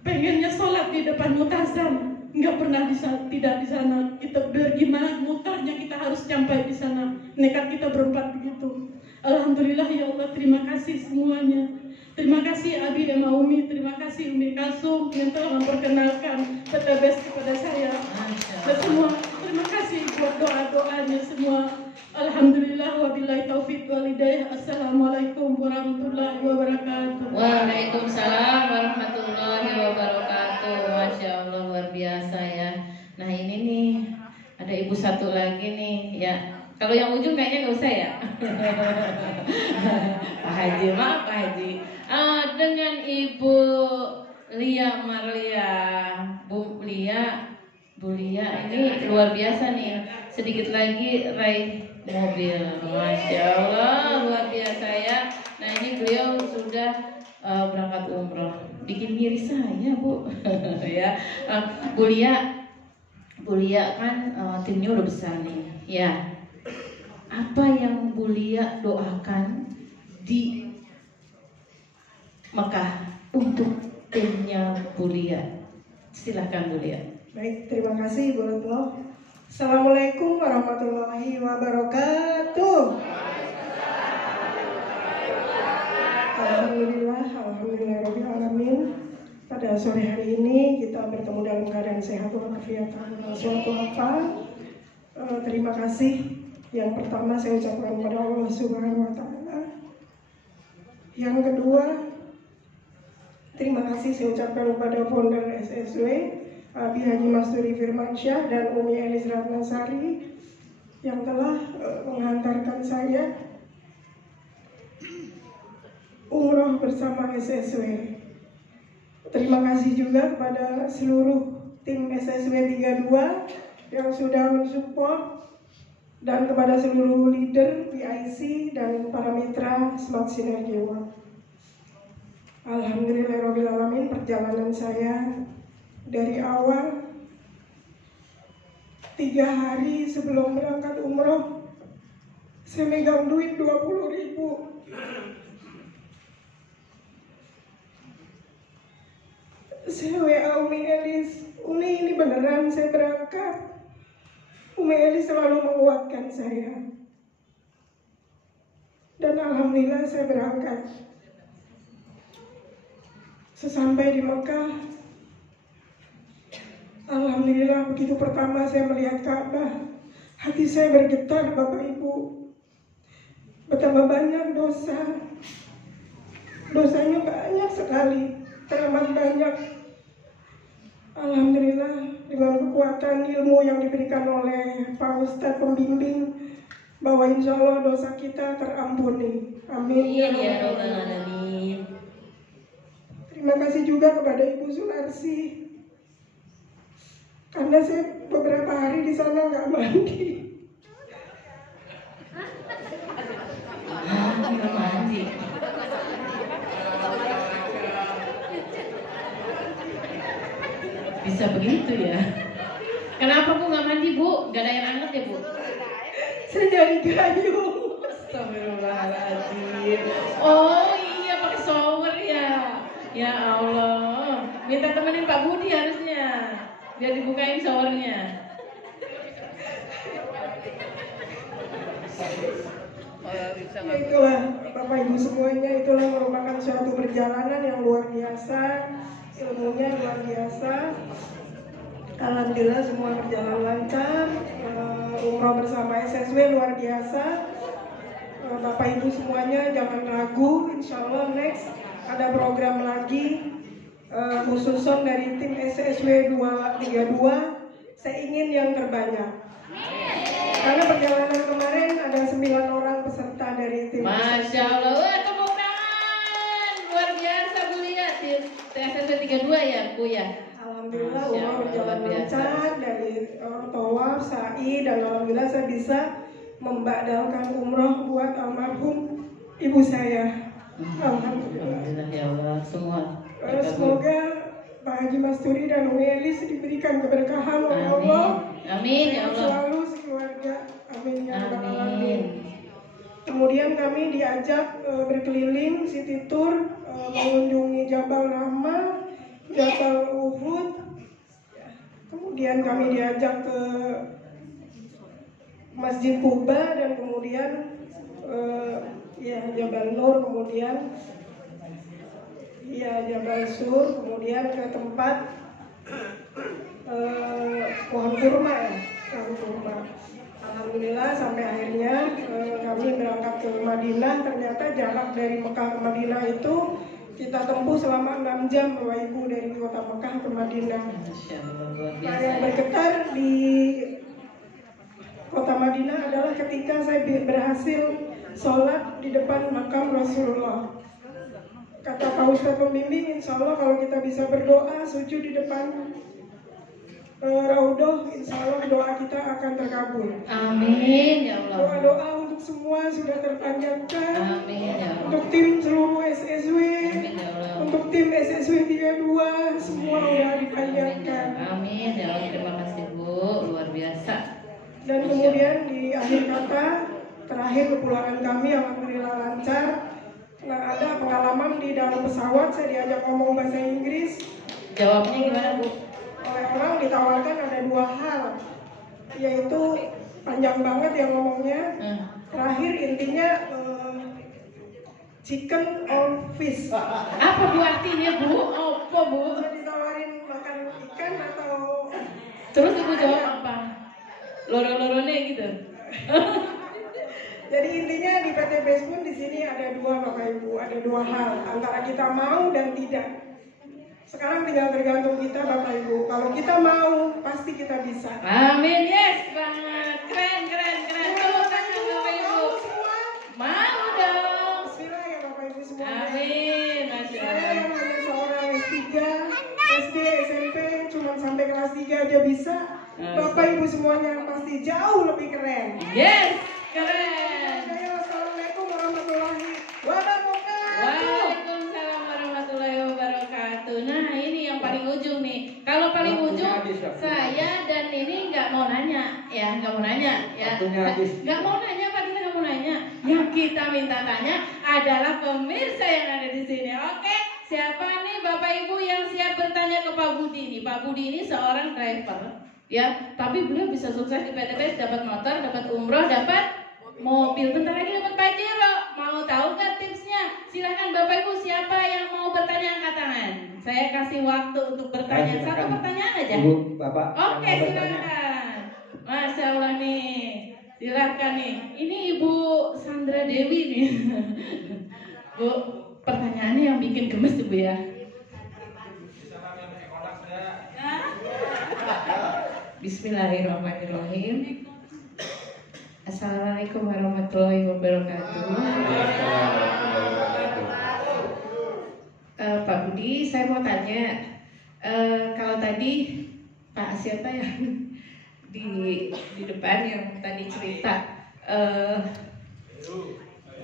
pengennya sholat di depan mutazam. Nggak pernah tidak di sana. Kita bagaimana mutarnya kita harus sampai di sana. Nekat kita berempat begitu. Alhamdulillah ya Allah, terima kasih semuanya. Terima kasih Abi dan Umi, terima kasih Umi Kasum yang telah memperkenalkan PTBS kepada saya. Dan semua terima kasih buat doa-doanya semua. Alhamdulillah wabillahi taufik walhidayah. Assalamualaikum warahmatullahi wabarakatuh. Waalaikumsalam warahmatullahi wabarakatuh. Masya Allah, luar biasa ya. Nah ini nih ada ibu satu lagi nih ya. Kalau yang ujung kayaknya nggak usah ya. Pak Haji, maaf Pak Haji. Dengan Ibu Lia Marlia, Bu Lia ini luar biasa nih. Sedikit lagi raih mobil, masya Allah, luar biasa ya. Nah ini beliau sudah berangkat umroh, bikin miris saya Bu. Ya, Bu Lia kan timnya udah besar nih, ya. Apa yang Bu Lia doakan di Mekah untuk timnya Bu Lia? Silahkan Bu Lia. Baik, terima kasih Bu Retno. Assalamualaikum warahmatullahi wabarakatuh. Alhamdulillahirrahmanirrahim. Pada sore hari ini kita bertemu dalam keadaan sehat walafiat tanpa suatu apa. Terima kasih. Yang pertama saya ucapkan kepada Allah Subhanahu wa Ta'ala. Yang kedua, terima kasih saya ucapkan kepada founder SSW Abi Haji Masturi Firmansyah dan Umi Elis Ratnasari yang telah menghantarkan saya umroh bersama SSW. Terima kasih juga kepada seluruh tim SSW 32 yang sudah mensupport, dan kepada seluruh leader PIC dan para mitra Smart Synergy One. Alhamdulillahirrahmanirrahim, perjalanan saya dari awal 3 hari sebelum berangkat umroh saya megang duit 20.000. Saya WA Umi Elis, Umi ini beneran saya berangkat. Umi Elis selalu menguatkan saya. Dan alhamdulillah saya berangkat. Sesampai di Mekah, alhamdulillah begitu pertama saya melihat Ka'bah, hati saya bergetar Bapak Ibu. Betapa banyak dosa. Dosanya banyak sekali, teramat banyak. Alhamdulillah dengan kekuatan ilmu yang diberikan oleh Pak Ustadz pembimbing, bahwa insya Allah dosa kita terampuni. Amin ya Rabbal Alamin. Terima kasih juga kepada Ibu Sunarsi, karena saya beberapa hari di sana nggak mandi. Nggak mandi. Bisa begitu ya? Kenapa Bu nggak mandi Bu? Gak ada air hangat ya Bu? Saya dari gayung. Astagfirullahaladzim. Oh iya, pakai shower ya. Ya Allah, minta temenin Pak Budi harusnya, biar dibukain showernya. Itulah Bapak Ibu semuanya, itulah merupakan suatu perjalanan yang luar biasa, ilmunya luar biasa. Alhamdulillah semua berjalan lancar. Umroh bersama SSW luar biasa. Bapak Ibu semuanya jangan ragu, insya Allah next ada program lagi khususon dari tim SSW 232. Saya ingin yang terbanyak. Karena perjalanan kemarin ada 9 orang peserta dari tim. Masya Allah, wah tepuk tangan, luar biasa Bu lihat tim SSW 32 ya Bu ya. Alhamdulillah umroh berjalan lancar dari tawaf, sa'i, dan alhamdulillah saya bisa membadalkan umroh buat almarhum ibu saya. Alhamdulillah. Alhamdulillah ya Allah semua. Semoga Pak Haji Masturi dan Umi Elis diberikan keberkahan oleh Allah. Amin ya Allah. Selalu sekeluarga. Amin ya rabbal alamin. Amin. Kemudian kami diajak berkeliling city tour, mengunjungi Jabal Rahmah, Jabal Uhud. Kemudian kami diajak ke Masjid Kuba dan kemudian Jabal Nur, kemudian Jabal Sur, kemudian ke tempat pohon kurma ya, pohon kurma. Alhamdulillah sampai akhirnya kami berangkat ke Madinah. Ternyata jarak dari Mekah ke Madinah itu kita tempuh selama 6 jam Bapak Ibu dari kota Mekah ke Madinah. Nah, yang bergetar di kota Madinah adalah ketika saya berhasil sholat di depan makam Rasulullah. Kata Pak Ustadz pembimbing, insya Allah kalau kita bisa berdoa sujud di depan Raudoh, insya Allah doa kita akan terkabul. Amin ya Allah. Doa-doa untuk semua sudah terpanjangkan. Amin ya Allah. Untuk tim seluruh SSW, Amin ya Allah. untuk tim SSW 32 semua sudah dipanjangkan. Amin ya Allah. Terima kasih Bu, luar biasa. Dan kemudian di akhir kata terakhir kepulangan kami alhamdulillah lancar. Nah, ada pengalaman di dalam pesawat saya diajak ngomong bahasa Inggris. Jawabnya gimana Bu? Oleh orang ditawarkan ada 2 hal, yaitu panjang banget yang ngomongnya. Terakhir intinya chicken or fish. Apa Bu artinya Bu? Apa Bu? Saya ditawarin makan ikan atau. Terus Ibu jawab apa? Loro-lorone gitu. Jadi intinya di PT Baseball di sini ada 2 Bapak Ibu, ada 2 hal antara kita mau dan tidak. Sekarang tinggal tergantung kita Bapak Ibu. Kalau kita mau, pasti kita bisa. Amin, yes banget. Keren. Tepuk tangan Bapak Ibu. Semua Mau dong. bismillah ya Bapak Ibu semua. Amin, Masya Saya Allah. yang hanya seorang S3, SD, SMP, cuma sampai kelas 3 aja bisa. Bapak Ibu semuanya pasti jauh lebih keren. Yes, keren. Assalamualaikum warahmatullahi wabarakatuh. Waalaikumsalam warahmatullahi wabarakatuh. Nah ini yang paling ujung nih. Kalau paling ujung saya dan ini nggak mau nanya ya, nggak mau nanya ya. Nggak mau nanya Pak, kita nggak mau nanya. Yang kita minta tanya adalah pemirsa yang ada di sini. Oke, siapa nih Bapak Ibu yang siap bertanya ke Pak Budi nih? Pak Budi ini seorang driver ya, tapi beliau bisa sukses di PTBS, dapat motor, dapat umroh, dapat mobil, bentar lagi dapat Pajero. Mau tahu nggak tipsnya? Silahkan Bapak Ibu, siapa yang mau bertanya angkat tangan. Saya kasih waktu untuk bertanya. Satu pertanyaan aja. Ibu, Bapak. Oke, silakan. Masya Allah nih. Silakan nih. Ini Ibu Sandra Dewi nih. Bu, pertanyaannya yang bikin gemes tuh Bu ya. Bismillahirrahmanirrahim. Assalamualaikum warahmatullahi wabarakatuh. Pak Budi, saya mau tanya, kalau tadi Pak siapa yang di depan yang tadi cerita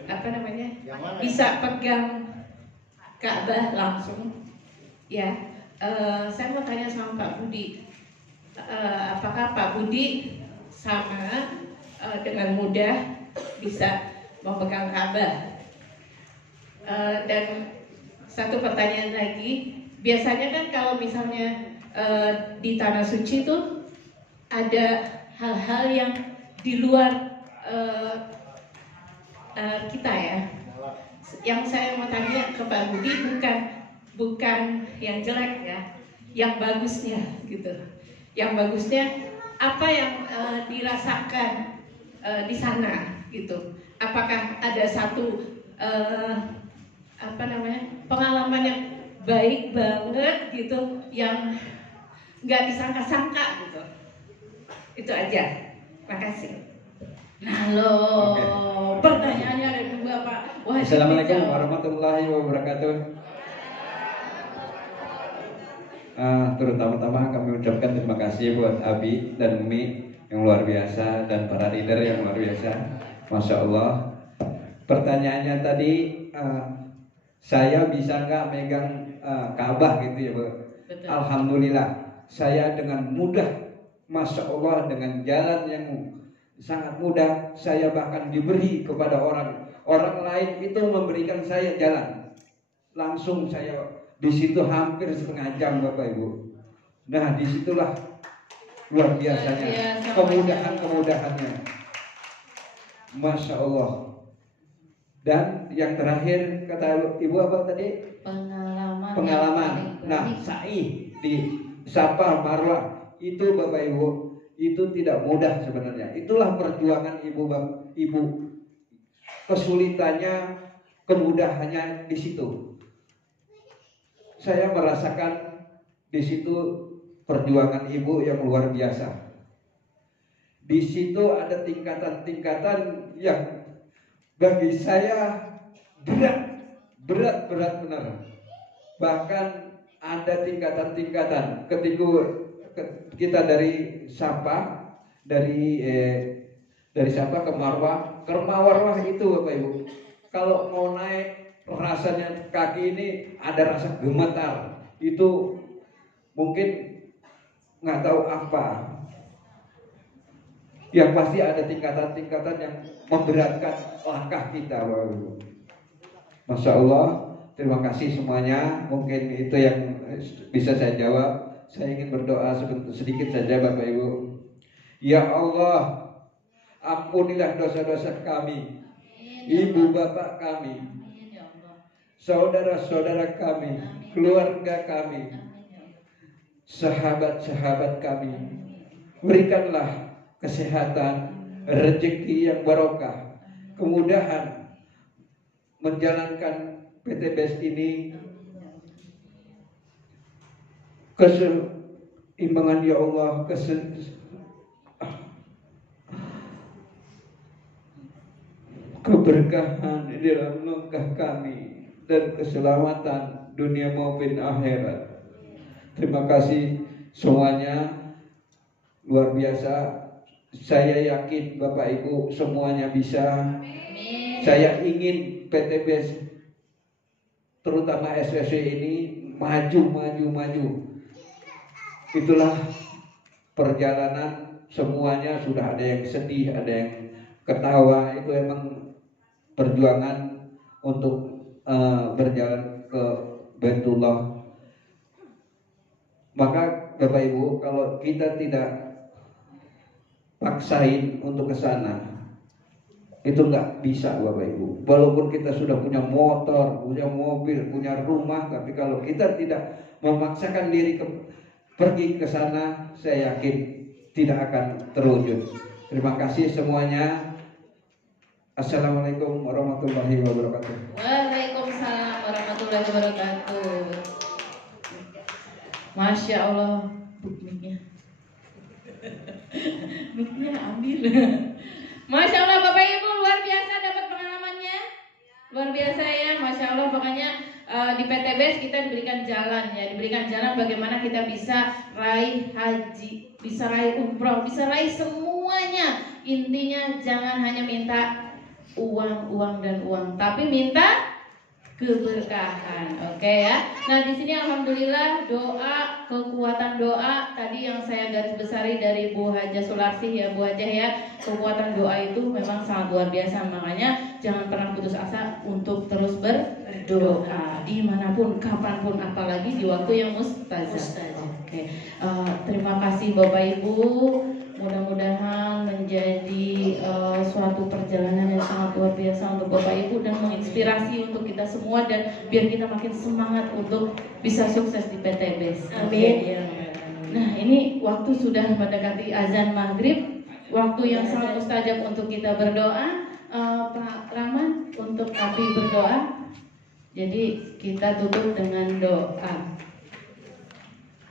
apa namanya bisa pegang Ka'bah langsung, ya? Saya mau tanya sama Pak Budi, apakah Pak Budi sama dengan mudah bisa memegang Ka'bah? Dan satu pertanyaan lagi, biasanya kan kalau misalnya di tanah suci itu ada hal-hal yang di luar kita ya. Yang saya mau tanya ke Pak Budi bukan yang jelek ya, yang bagusnya gitu. Yang bagusnya apa yang dirasakan di sana gitu. Apakah ada satu pengalaman yang baik banget gitu yang nggak disangka-sangka gitu. Itu aja. Makasih. Nah lo, pertanyaannya ada 2 Pak. Wah, Assalamualaikum warahmatullahi wabarakatuh. Terutama-tama kami ucapkan terima kasih buat Abi dan Umi yang luar biasa dan para leader yang luar biasa. Masya Allah. Pertanyaannya tadi, saya bisa nggak megang Ka'bah gitu ya Bu? Betul. Alhamdulillah, saya dengan mudah, Masya Allah, dengan jalan yang sangat mudah, saya bahkan diberi kepada orang lain itu memberikan saya jalan. Langsung saya di situ hampir setengah jam, Bapak Ibu. Nah, disitulah luar biasanya kemudahannya, Masya Allah. Dan yang terakhir kata Ibu apa tadi? Pengalaman. Nah, sa'i di Safa Marwah itu Bapak Ibu, itu tidak mudah sebenarnya. Itulah perjuangan ibu. Kesulitannya, kemudahannya di situ. Saya merasakan di situ perjuangan ibu yang luar biasa. Di situ ada tingkatan-tingkatan yang bagi saya berat benar. Bahkan ada tingkatan-tingkatan. Ketika kita dari Safa, dari Safa ke Marwah, ke Marwah itu Bapak Ibu, kalau mau naik rasanya kaki ini ada rasa gemetar. Itu mungkin nggak tahu apa. Yang pasti ada tingkatan-tingkatan yang memberatkan langkah kita, Bapak Ibu. Masya Allah, terima kasih semuanya. Mungkin itu yang bisa saya jawab. Saya ingin berdoa sedikit saja, Bapak Ibu. Ya Allah, ampunilah dosa-dosa kami, ibu bapak kami, saudara-saudara kami, keluarga kami, sahabat-sahabat kami. Berikanlah kesehatan, rezeki yang barokah, kemudahan menjalankan PTBS ini, keseimbangan ya Allah, keberkahan di dalam langkah kami dan keselamatan dunia maupun akhirat. Terima kasih semuanya, luar biasa. Saya yakin Bapak Ibu semuanya bisa. Saya ingin PTBS terutama SSC ini maju. Itulah perjalanan, semuanya sudah ada yang sedih, ada yang ketawa. Itu emang perjuangan untuk berjalan ke Baitullah. Maka Bapak Ibu, kalau kita tidak paksain untuk ke sana, itu nggak bisa Bapak Ibu. Walaupun kita sudah punya motor, punya mobil, punya rumah, tapi kalau kita tidak memaksakan diri pergi ke sana, saya yakin tidak akan terwujud. Terima kasih semuanya. Assalamualaikum warahmatullahi wabarakatuh. Waalaikumsalam warahmatullahi wabarakatuh. Masya Allah, miknya ambil. Masya Allah Bapak Ibu, luar biasa dapat pengalamannya, luar biasa ya, Masya Allah. Pokoknya di PTBS kita diberikan jalan ya, diberikan jalan bagaimana kita bisa raih haji, bisa raih umroh, bisa raih semuanya. Intinya jangan hanya minta uang dan uang, tapi minta keberkahan, oke ya. Nah di sini alhamdulillah doa, kekuatan doa tadi yang saya garis besari dari Bu Hajah Sularsih ya, Bu Hajah ya, kekuatan doa itu memang sangat luar biasa. Makanya jangan pernah putus asa untuk terus berdoa dimanapun, kapanpun, apalagi di waktu yang mustajab. Oke. Terima kasih Bapak Ibu. Mudah-mudahan menjadi suatu perjalanan yang sangat luar biasa untuk Bapak Ibu dan menginspirasi untuk kita semua, dan biar kita makin semangat untuk bisa sukses di PTBS. Amin. Nah ini waktu sudah mendekati azan maghrib, waktu yang sangat mustajab untuk kita berdoa. Pak Rahman untuk Abi berdoa. Jadi kita tutup dengan doa.